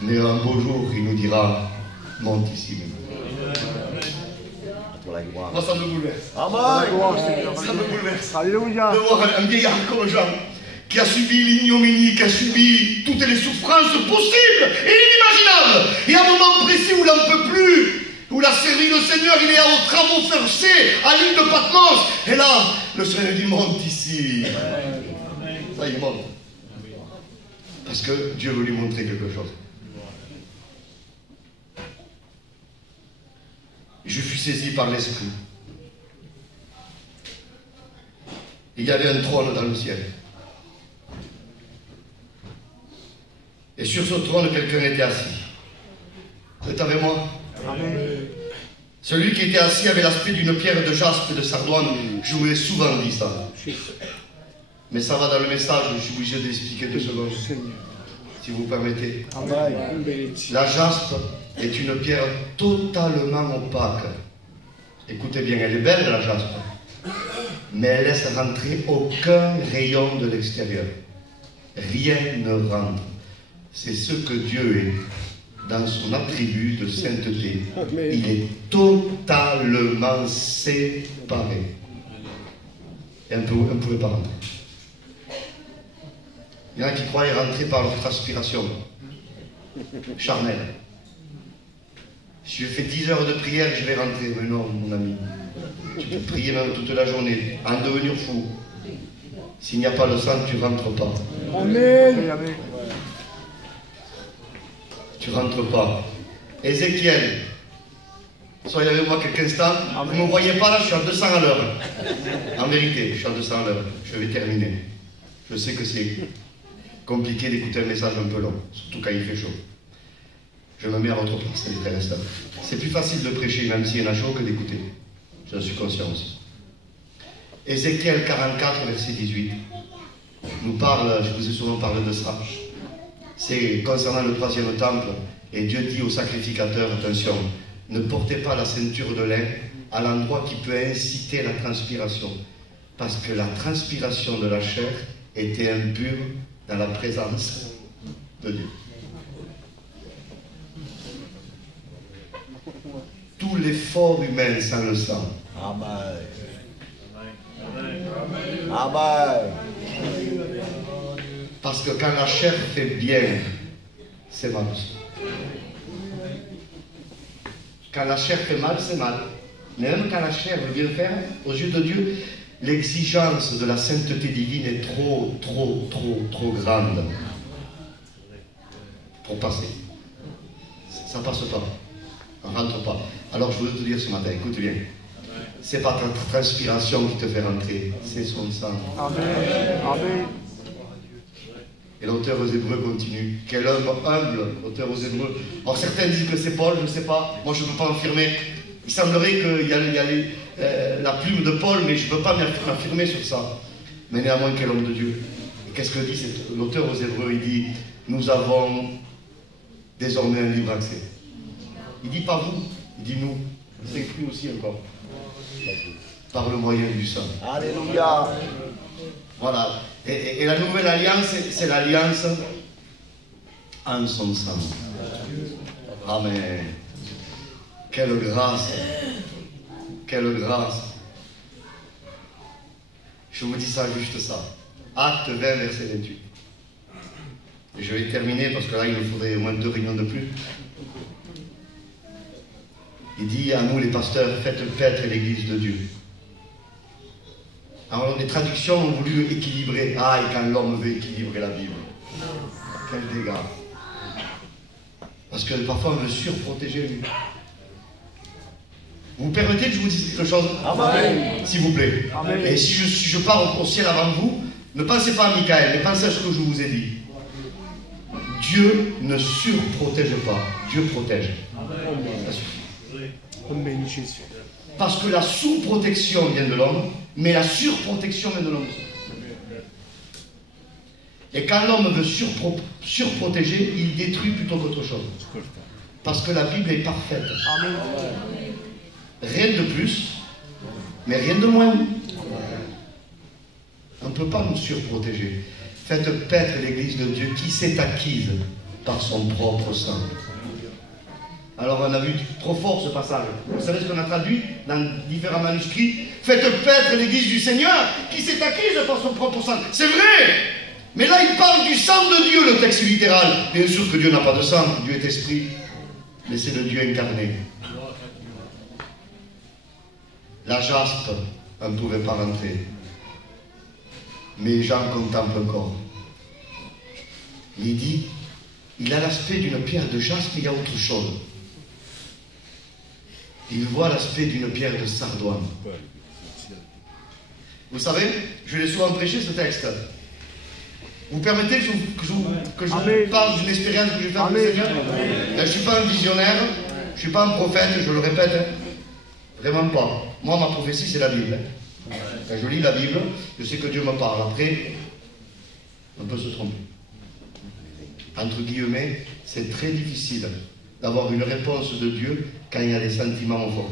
Mais un beau jour, il nous dira, monte ici. Moi, ça me bouleverse. Ça me bouleverse. Alléluia. De voir un vieillard comme Jean, qui a subi l'ignominie, qui a subi toutes les souffrances possibles et inimaginables. Et à un moment précis où il n'en peut plus, où il a servi le Seigneur, il est aux travaux forcés à l'île de Patmos. Et là, le Seigneur dit, monte ici. Ça, il monte. Parce que Dieu veut lui montrer quelque chose. Je fus saisi par l'Esprit. Il y avait un trône dans le ciel. sur ce trône, quelqu'un était assis. Vous êtes avec moi? Amen. Celui qui était assis avait l'aspect d'une pierre de jaspe et de sardoine. Je vous ai souvent dit ça. Mais ça va dans le message, je suis obligé d'expliquer 2 secondes, si vous permettez. Amen. La jaspe est une pierre totalement opaque. Écoutez bien, elle est belle la jaspe, mais elle laisse rentrer aucun rayon de l'extérieur. Rien ne rentre. C'est ce que Dieu est dans son attribut de sainteté. Il est totalement séparé. Et on ne pouvait pas rentrer. Il y en a qui croyaient rentrer par leur transpiration charnelle. Si je fais 10 heures de prière, je vais rentrer. Mais non, mon ami. Tu peux prier même toute la journée, en devenir fou. S'il n'y a pas le sang, tu ne rentres pas. Amen. Tu ne rentres pas. Ézéchiel, soyez avec moi quelques instants. Vous ne me voyez pas là, je suis à 200 à l'heure. En vérité, je suis à 200 à l'heure. Je vais terminer. Je sais que c'est compliqué d'écouter un message un peu long, surtout quand il fait chaud. Je me mets à votre place, les frères et sœurs. C'est plus facile de prêcher, même s'il y en a chaud, que d'écouter. J'en suis conscient aussi. Ézéchiel 44, verset 18, nous parle, je vous ai souvent parlé de ça. C'est concernant le 3e temple, et Dieu dit aux sacrificateurs, attention, ne portez pas la ceinture de lin à l'endroit qui peut inciter la transpiration, parce que la transpiration de la chair était impure dans la présence de Dieu. Tout l'effort humain sans le sang. Amen. Amen. Parce que quand la chair fait bien, c'est mal. Quand la chair fait mal, c'est mal. Même quand la chair veut bien faire, aux yeux de Dieu, l'exigence de la sainteté divine est trop grande pour passer. Ça ne passe pas. On ne rentre pas. Alors je voudrais te dire ce matin, écoute bien. C'est pas ta transpiration qui te fait rentrer, c'est son sang. Amen. Amen. Et l'auteur aux Hébreux continue. Quel homme humble, l'auteur aux Hébreux. Alors certains disent que c'est Paul, je ne sais pas. Moi je ne peux pas affirmer. Il semblerait qu'il y a la plume de Paul, mais je ne peux pas m'affirmer sur ça. Mais néanmoins, quel homme de Dieu. Et qu'est-ce que dit l'auteur aux Hébreux? Il dit, nous avons désormais un libre accès. Il dit pas vous, il dit nous. Il s'exprime aussi encore. Par le moyen du sang. Alléluia. Voilà. Et la nouvelle alliance, c'est l'alliance en son sang. Amen. Quelle grâce. Quelle grâce. Je vous dis ça, juste ça. Acte 20, verset 28. Et je vais terminer parce que là, il nous faudrait au moins 2 réunions de plus. Il dit à nous, les pasteurs, faites paître l'église de Dieu. Alors, les traductions ont voulu équilibrer. Ah, et quand l'homme veut équilibrer la Bible. Quel dégât. Parce que parfois, on veut surprotéger lui. Vous permettez que je vous dise quelque chose? Amen. S'il vous plaît. Amen. Et si je pars au ciel avant vous, ne pensez pas à Michael, mais pensez à ce que je vous ai dit. Dieu ne surprotège pas. Dieu protège. Ça suffit. Amen, Jésus. Parce que la sous-protection vient de l'homme, mais la surprotection vient de l'homme. Et quand l'homme veut surprotéger, il détruit plutôt qu'autre chose. Parce que la Bible est parfaite. Amen. Rien de plus, mais rien de moins. On ne peut pas nous surprotéger. Faites paître l'église de Dieu qui s'est acquise par son propre sang. Alors on a vu trop fort ce passage. Vous savez ce qu'on a traduit dans différents manuscrits? Faites paître l'église du Seigneur qui s'est acquise par son propre sang. C'est vrai! Mais là il parle du sang de Dieu, le texte littéral. Bien sûr que Dieu n'a pas de sang, Dieu est esprit. Mais c'est le Dieu incarné. La jaspe, on ne pouvait pas rentrer. Mais Jean contemple encore. Il dit, il a l'aspect d'une pierre de jaspe, mais il y a autre chose. Il voit l'aspect d'une pierre de sardoine. Vous savez, je l'ai souvent prêché ce texte. Vous permettez que je Amen. parle d'une expérience que j'ai faite avec le Seigneur? Je ne suis pas un visionnaire, je ne suis pas un prophète, je le répète, hein. Vraiment pas. Moi, ma prophétie, c'est la Bible. Hein. Quand je lis la Bible, je sais que Dieu me parle. Après, on peut se tromper. Entre guillemets, c'est très difficile d'avoir une réponse de Dieu quand il y a des sentiments au fond.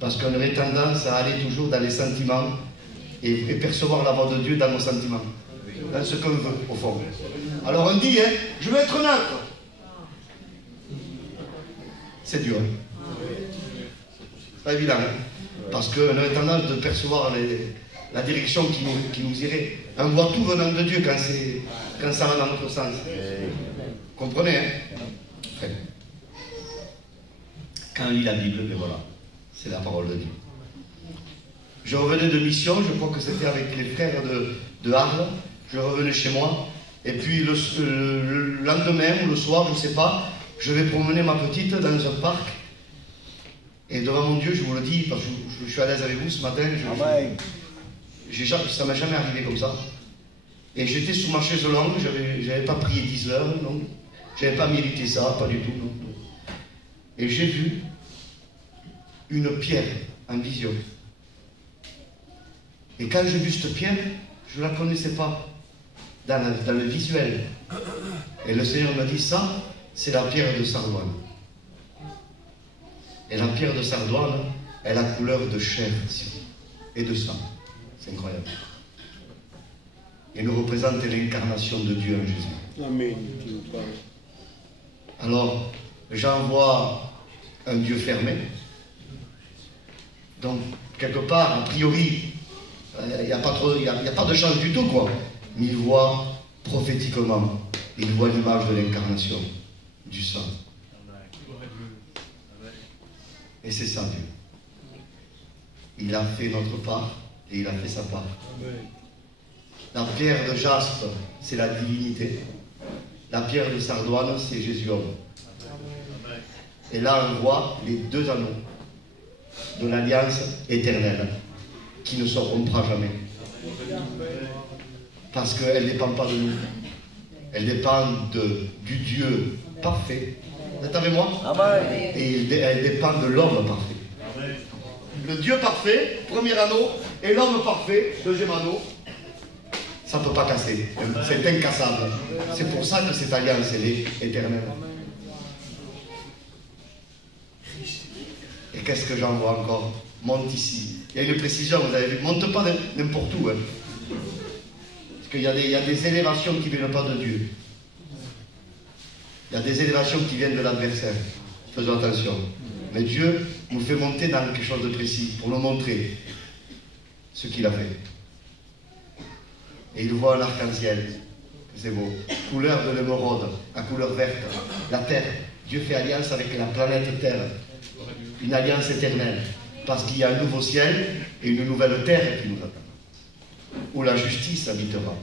Parce qu'on aurait tendance à aller toujours dans les sentiments et percevoir la voix de Dieu dans nos sentiments. Dans ce qu'on veut, au fond. Alors on dit, hein, je veux être neutre. C'est dur. Hein. C'est pas évident. Hein. Parce qu'on aurait tendance de percevoir la direction qui nous irait. On voit tout venant de Dieu quand ça va dans notre sens. Vous comprenez, hein? Très bien. Quand on lit la Bible, ben voilà, c'est la parole de Dieu. Je revenais de mission, je crois que c'était avec les frères de Arles. Je revenais chez moi, et puis le lendemain ou le soir, je ne sais pas, je vais promener ma petite dans un parc. Et devant mon Dieu, je vous le dis, parce que je suis à l'aise avec vous ce matin, ça ne m''a jamais arrivé comme ça. Et j'étais sous ma chaise longue, je n'avais pas prié 10 heures, non. Je n'avais pas mérité ça, pas du tout, non. Et j'ai vu une pierre en vision. Et quand j'ai vu cette pierre, je ne la connaissais pas dans le visuel. Et le Seigneur m'a dit, ça, c'est la pierre de sardoine. Et la pierre de sardoine, elle a couleur de chair et de sang. C'est incroyable. Et nous représente l'incarnation de Dieu en Jésus. Amen. Alors, j'en vois un Dieu fermé. Donc, quelque part, a priori, il n'y a pas de chance du tout, quoi. Mais il voit prophétiquement, il voit l'image de l'incarnation du sang. Et c'est ça, Dieu. Il a fait notre part et il a fait sa part. La pierre de jaspe, c'est la divinité. La pierre de sardoine, c'est Jésus homme. Et là, on voit les deux anneaux de l'alliance éternelle qui ne se rompra jamais. Parce qu'elle ne dépend pas de nous. Elle dépend du Dieu parfait. Vous êtes avec moi? Et elle dépend de l'homme parfait. Le Dieu parfait, premier anneau, et l'homme parfait, deuxième anneau. Ça ne peut pas casser. C'est incassable. C'est pour ça que cette alliance, elle est éternelle. Et qu'est-ce que j'en vois encore? Monte ici. Il y a une précision, vous avez vu. Monte pas n'importe où. Hein. Parce qu'il y a des élévations qui ne viennent pas de Dieu. Il y a des élévations qui viennent de l'adversaire. Faisons attention. Mais Dieu nous fait monter dans quelque chose de précis pour nous montrer ce qu'il a fait. Et il voit un arc-en-ciel. C'est beau. Couleur de l'émeraude, à couleur verte. La terre. Dieu fait alliance avec la planète Terre. Une alliance éternelle. Parce qu'il y a un nouveau ciel et une nouvelle terre qui nous attend. Où la justice habitera.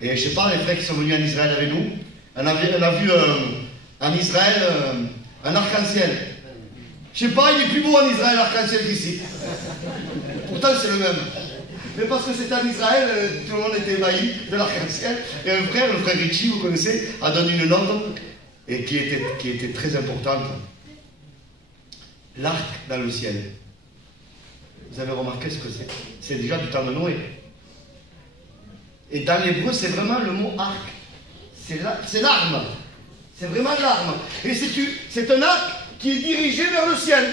Et je ne sais pas, les frères qui sont venus en Israël avec nous, on a vu en Israël un arc-en-ciel. Je ne sais pas, il est plus beau en Israël l'arc-en-ciel qu'ici. Pourtant c'est le même. Mais parce que c'est en Israël, tout le monde était ébahi de l'arc-en-ciel. Et un frère, le frère Richie, vous connaissez, a donné une note et qui était très importante. L'arc dans le ciel. Vous avez remarqué ce que c'est? C'est déjà du temps de Noé. Et dans l'hébreu, c'est vraiment le mot arc. C'est l'arme. C'est vraiment l'arme. Et c'est un arc qui est dirigé vers le ciel.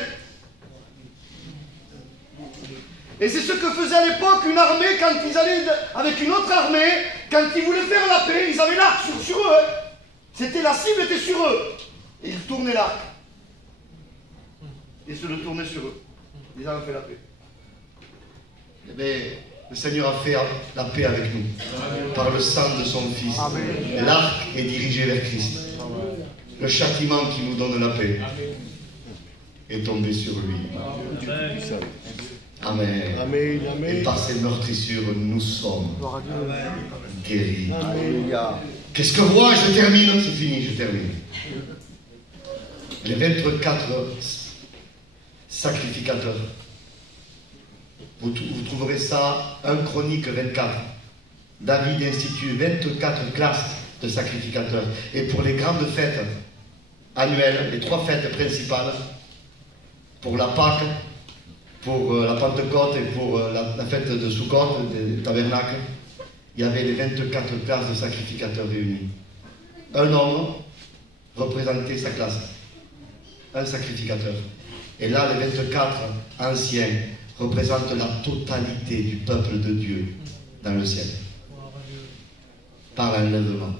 Et c'est ce que faisait à l'époque une armée quand ils allaient avec une autre armée, quand ils voulaient faire la paix, ils avaient l'arc sur eux. La cible était sur eux. Et ils tournaient l'arc. Et se le tournaient sur eux. Ils avaient fait la paix. Eh bien, le Seigneur a fait la paix avec nous. Par le sang de son Fils. L'arc est dirigé vers Christ. Le châtiment qui nous donne la paix est tombé sur lui. Amen. Amen. Et par ces meurtrissures, nous sommes guéris. Qu'est-ce que vois? Je termine. C'est fini, je termine. Les 24 sacrificateurs. Vous trouverez ça, 1 Chronique 24. David institue 24 classes de sacrificateurs. Et pour les grandes fêtes annuelles, les 3 fêtes principales, pour la Pâque, pour la Pentecôte et pour la fête de Sukkot, des tabernacles, il y avait les 24 classes de sacrificateurs réunis. Un homme représentait sa classe, un sacrificateur. Et là, les 24 anciens représentent la totalité du peuple de Dieu dans le ciel, par l'enlèvement.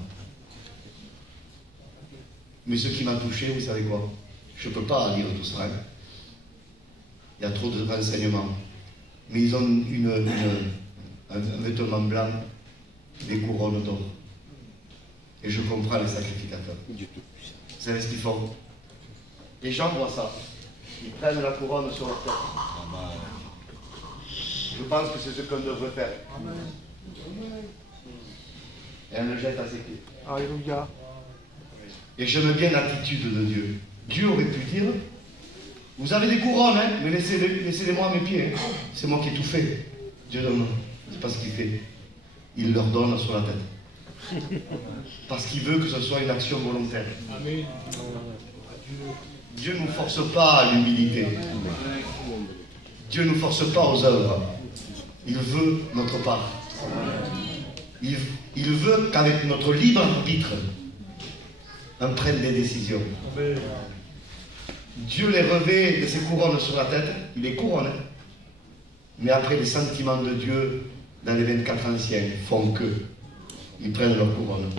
Mais ce qui m'a touché, vous savez quoi? Je ne peux pas lire tout ça. Hein. Il y a trop de renseignements. Mais ils ont un vêtement blanc, des couronnes d'or. Et je comprends les sacrificateurs. Vous savez ce qu'ils font? Les gens voient ça. Ils prennent la couronne sur leur tête. Je pense que c'est ce qu'on devrait faire. Et on le jette à ses pieds. Alléluia. Et j'aime bien l'attitude de Dieu. Dieu aurait pu dire, vous avez des couronnes, hein, mais laissez-les-moi à mes pieds. Hein. C'est moi qui ai tout fait. Dieu donne. C'est pas ce qu'il fait. Il leur donne sur la tête. Parce qu'il veut que ce soit une action volontaire. Amen. Dieu ne nous force pas à l'humilité. Dieu ne nous force pas aux œuvres. Il veut notre part. Il veut qu'avec notre libre arbitre, on prenne des décisions. Dieu les revêt de ses couronnes sur la tête, il les couronne. Mais après, les sentiments de Dieu dans les 24 anciens font que ils prennent leur couronne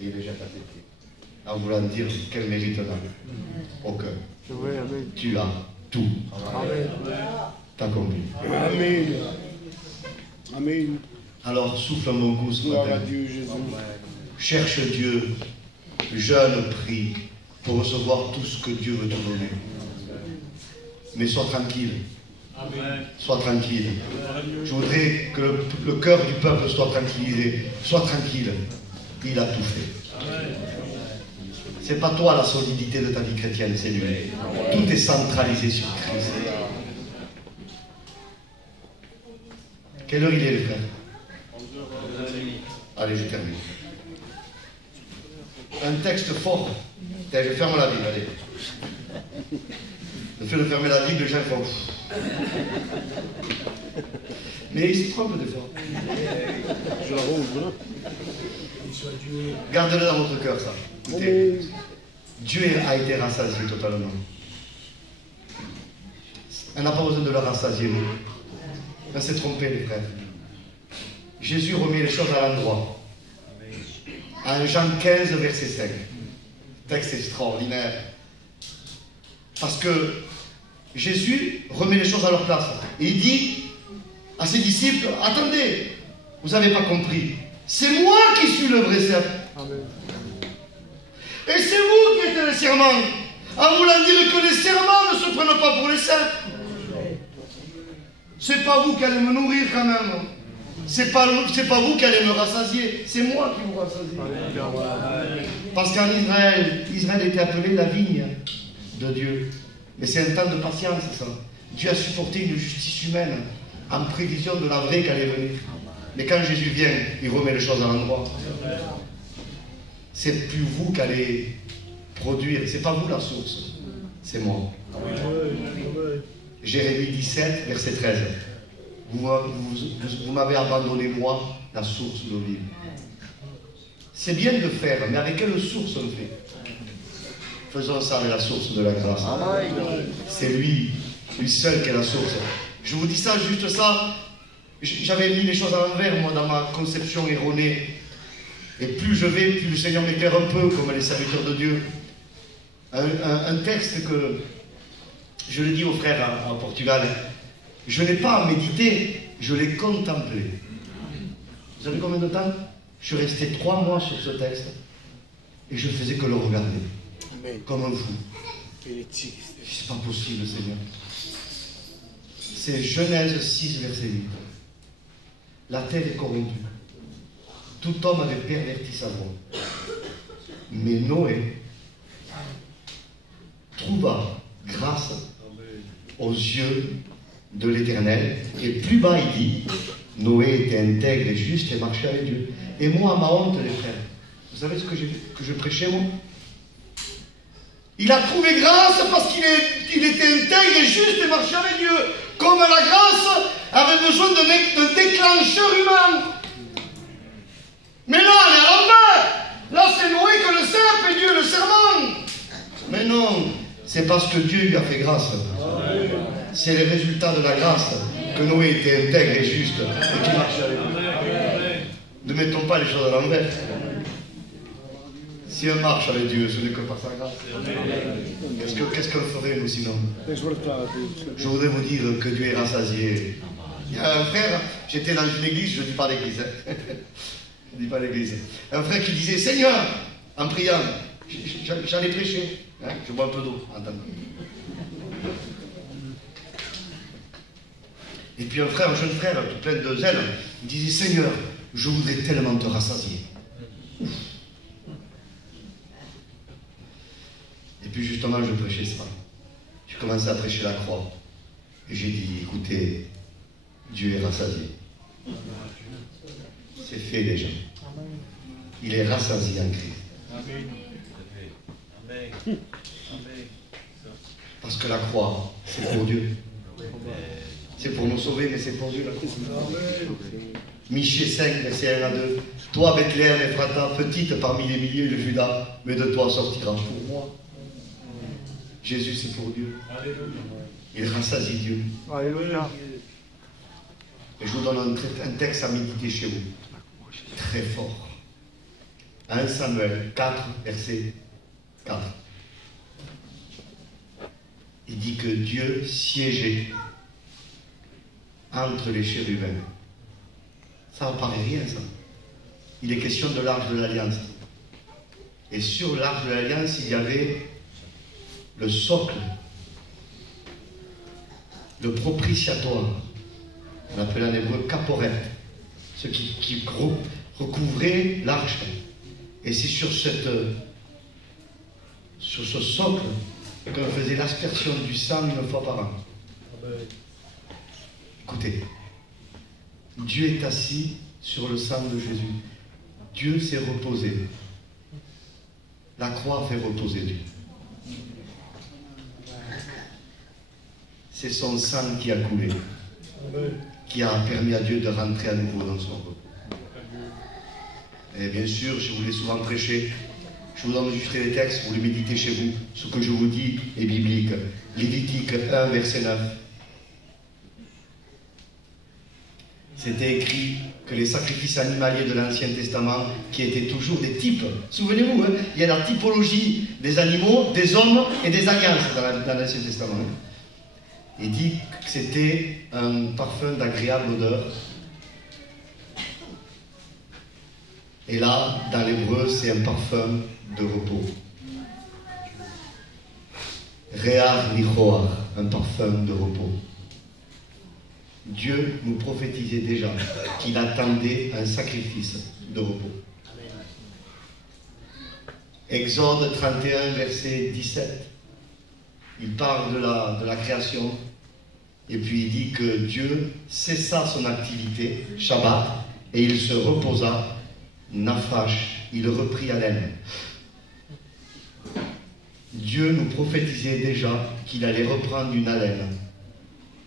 et ils les jettent à tes pieds. En voulant dire qu'elle mérite là. Aucun. Tu as tout. T'accompli. Amen. Amen. Alors souffle un bon coup ce Gloire matin. à Dieu, Jésus. Cherche Dieu, jeûne, prie, pour recevoir tout ce que Dieu veut te donner. Mais sois tranquille. Sois tranquille. Je voudrais que le cœur du peuple soit tranquillisé. Sois tranquille. Il a tout fait. C'est pas toi la solidité de ta vie chrétienne, c'est lui. Tout est centralisé sur Christ. Quelle heure il est, les frères? Allez, je termine. Un texte fort. Tiens, je ferme la Bible, allez. Le fait de fermer la Bible, les gens font. Mais ils se trompent des fois. Je la rouvre. Gardez-le dans votre cœur, ça. Écoutez, Dieu a été rassasié totalement. On n'a pas besoin de le rassasier, nous. On s'est trompé, les frères. Jésus remet les choses à l'endroit. En Jean 15, verset 5. Texte extraordinaire. Parce que Jésus remet les choses à leur place. Et il dit à ses disciples, attendez, vous n'avez pas compris. C'est moi qui suis le vrai cep. Et c'est vous qui êtes les serments. En voulant dire que les serments ne se prennent pas pour les ceps. C'est pas vous qui allez me nourrir quand même. C'est pas vous qui allez me rassasier. C'est moi qui vous rassasie. Parce qu'en Israël, Israël était appelé la vigne de Dieu. Mais c'est un temps de patience, ça. Dieu a supporté une justice humaine en prévision de la vraie qui allait venir. Mais quand Jésus vient, il remet les choses à l'endroit. C'est plus vous qui allez produire. C'est pas vous la source. C'est moi. Jérémie 17, verset 13. Vous m'avez abandonné, moi, la source d'eau vive. C'est bien de faire, mais avec quelle source on le fait? Faisons ça avec la source de la grâce. C'est lui seul qui est la source. Je vous dis ça, juste ça. J'avais mis les choses à l'envers, moi, dans ma conception erronée. Et plus je vais, plus le Seigneur m'éclaire un peu, comme les serviteurs de Dieu. Un texte que je le dis aux frères en Portugal. Je n'ai pas médité, je l'ai contemplé. Vous savez combien de temps? Je suis resté 3 mois sur ce texte et je ne faisais que le regarder. Amen. Comme un fou. C'est pas possible, Seigneur. C'est Genèse 6, verset 8. La terre est corrompue. Tout homme avait perverti sa voie. Mais Noé trouva grâce aux yeux de l'Éternel. Et plus bas, il dit, Noé était intègre et juste et marchait avec Dieu. Et moi, à ma honte, les frères, vous savez ce que je prêchais, moi? Il a trouvé grâce parce qu'il était intègre et juste et marchait avec Dieu. Comme la grâce avait besoin d'un déclencheur humain. Mais là, on est à l'envers. Là, c'est Noé que le serpe et Dieu le serment. Mais non, c'est parce que Dieu lui a fait grâce. C'est les résultats de la grâce que Noé était intègre et juste et qu'il marchait avec Dieu. Ne mettons pas les choses à l'envers. Si on marche avec Dieu, ce n'est que par sa grâce. Qu'est-ce qu'on ferait nous sinon? Je voudrais vous dire que Dieu est rassasié. Il y a un frère, j'étais dans une église, je ne dis pas l'église. Je ne dis pas l'église. Un frère qui disait, Seigneur, en priant, j'en ai prêché. Hein, je bois un peu d'eau, entendez. Et puis un jeune frère, tout plein de zèle, il disait, Seigneur, je voudrais tellement te rassasier. Et puis justement, je prêchais ça. J'ai commencé à prêcher la croix. Et j'ai dit, écoutez, Dieu est rassasié. C'est fait déjà. Il est rassasié en Christ. Parce que la croix, c'est pour Dieu. C'est pour nous sauver, mais c'est pour Dieu la croix. Michée 5, verset 1 à 2. Toi, Bethléem, Ephrata, petite parmi les milliers de Judas, mais de toi sortira pour moi. Jésus, c'est pour Dieu. Il rassasie Dieu. Alléluia. Et je vous donne un texte à méditer chez vous. Très fort. 1 Samuel 4, verset 4. Il dit que Dieu siégeait entre les chérubins. Ça ne paraît rien, ça. Il est question de l'arche de l'Alliance. Et sur l'arche de l'Alliance, il y avait le socle, le propitiatoire, on appelle en hébreu caporet, ce qui recouvrait l'arche. Et c'est sur ce socle qu'on faisait l'aspersion du sang une fois par an. Écoutez, Dieu est assis sur le sang de Jésus. Dieu s'est reposé. La croix fait reposer Dieu. C'est son sang qui a coulé, qui a permis à Dieu de rentrer à nouveau dans son repos. Et bien sûr, je vous l'ai souvent prêché, je vous donne juste les textes, vous les méditez chez vous. Ce que je vous dis est biblique. Lévitique 1, verset 9. C'était écrit que les sacrifices animaliers de l'Ancien Testament, qui étaient toujours des types, souvenez-vous, hein, il y a la typologie des animaux, des hommes et des alliances dans l'Ancien Testament. Il dit que c'était un parfum d'agréable odeur. Et là, dans l'hébreu, c'est un parfum de repos. Réar Nichoar, un parfum de repos. Dieu nous prophétisait déjà qu'il attendait un sacrifice de repos. Exode 31, verset 17. Il parle de la création. Et puis il dit que Dieu cessa son activité, Shabbat, et il se reposa, Nafash, il reprit haleine. Dieu nous prophétisait déjà qu'il allait reprendre une haleine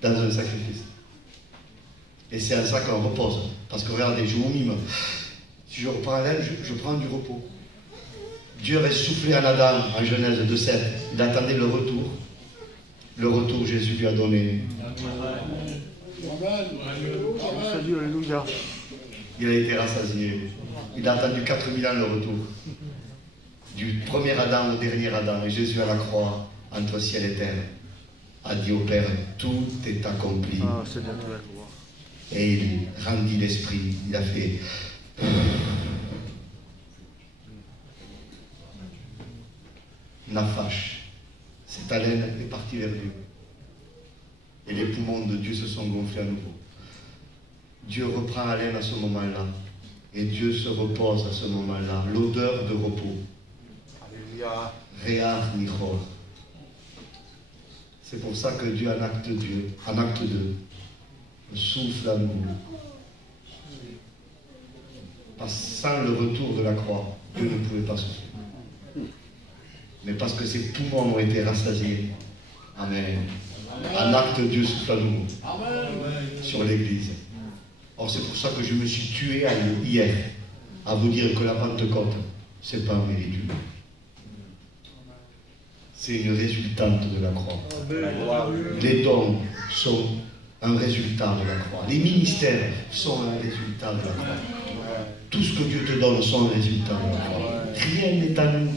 dans un sacrifice. Et c'est à ça qu'on repose. Parce que regardez, je vous mime. Si je reprends haleine, je prends du repos. Dieu avait soufflé à Adam en Genèse 2,7. Il attendait le retour. Le retour, Jésus lui a donné. Alléluia. Il a été rassasié. Il a attendu 4000 ans le retour. Du premier Adam au dernier Adam. Et Jésus à la croix, entre ciel et terre, a dit au Père, tout est accompli. Ah, Seigneur, tu vas voir. Et il rendit l'esprit. Il a fait... Nafash. Cette haleine est partie vers Dieu. Et les poumons de Dieu se sont gonflés à nouveau. Dieu reprend haleine à ce moment-là. Et Dieu se repose à ce moment-là. L'odeur de repos. Alléluia. Réar Nichor. C'est pour ça que Dieu, en acte 2, souffle à nous sans le retour de la croix, Dieu ne pouvait pas souffrir. Mais parce que ses poumons ont été rassasiés. Amen. Un acte de Dieu souffle à nouveau sur l'Église. Or, c'est pour ça que je me suis tué hier à vous dire que la Pentecôte, ce n'est pas un mérite humain. C'est une résultante de la croix. Les dons sont un résultat de la croix. Les ministères sont un résultat de la croix. Tout ce que Dieu te donne sont un résultat de la croix. Rien n'est à nous.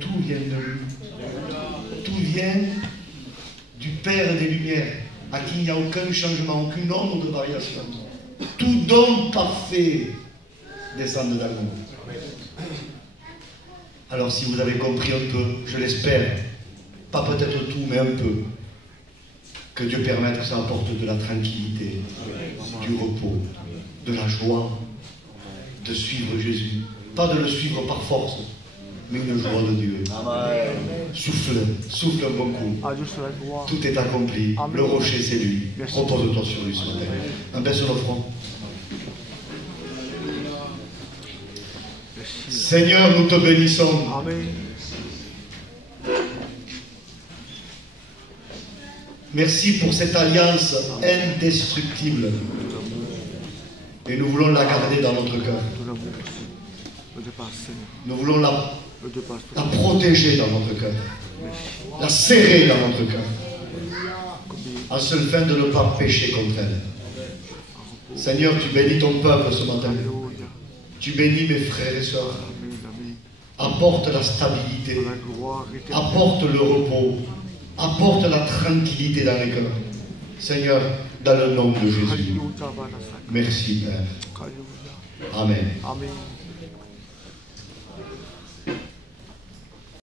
Tout vient de lui. Tout vient du Père des Lumières, à qui il n'y a aucun changement, aucune ombre de variation. Tout don parfait descend d'amour. Alors si vous avez compris un peu, je l'espère, pas peut-être tout, mais un peu, que Dieu permette que ça apporte de la tranquillité, du repos, de la joie, de suivre Jésus. Pas de le suivre par force, mais une joie de Dieu. Amen. Souffle un bon coup. Tout est accompli. Amen. Le rocher, c'est lui. Repose-toi sur lui ce matin. Un baisse sur le front. Seigneur, nous te bénissons. Amen. Merci pour cette alliance indestructible. Et nous voulons la garder dans notre cœur. Nous voulons la protéger dans notre cœur. La serrer dans notre cœur. En seule fin de ne pas pécher contre elle. Seigneur, tu bénis ton peuple ce matin. Tu bénis mes frères et sœurs. Apporte la stabilité. Apporte le repos. Apporte la tranquillité dans les cœurs. Seigneur, dans le nom de Jésus. Merci, Père. Amen.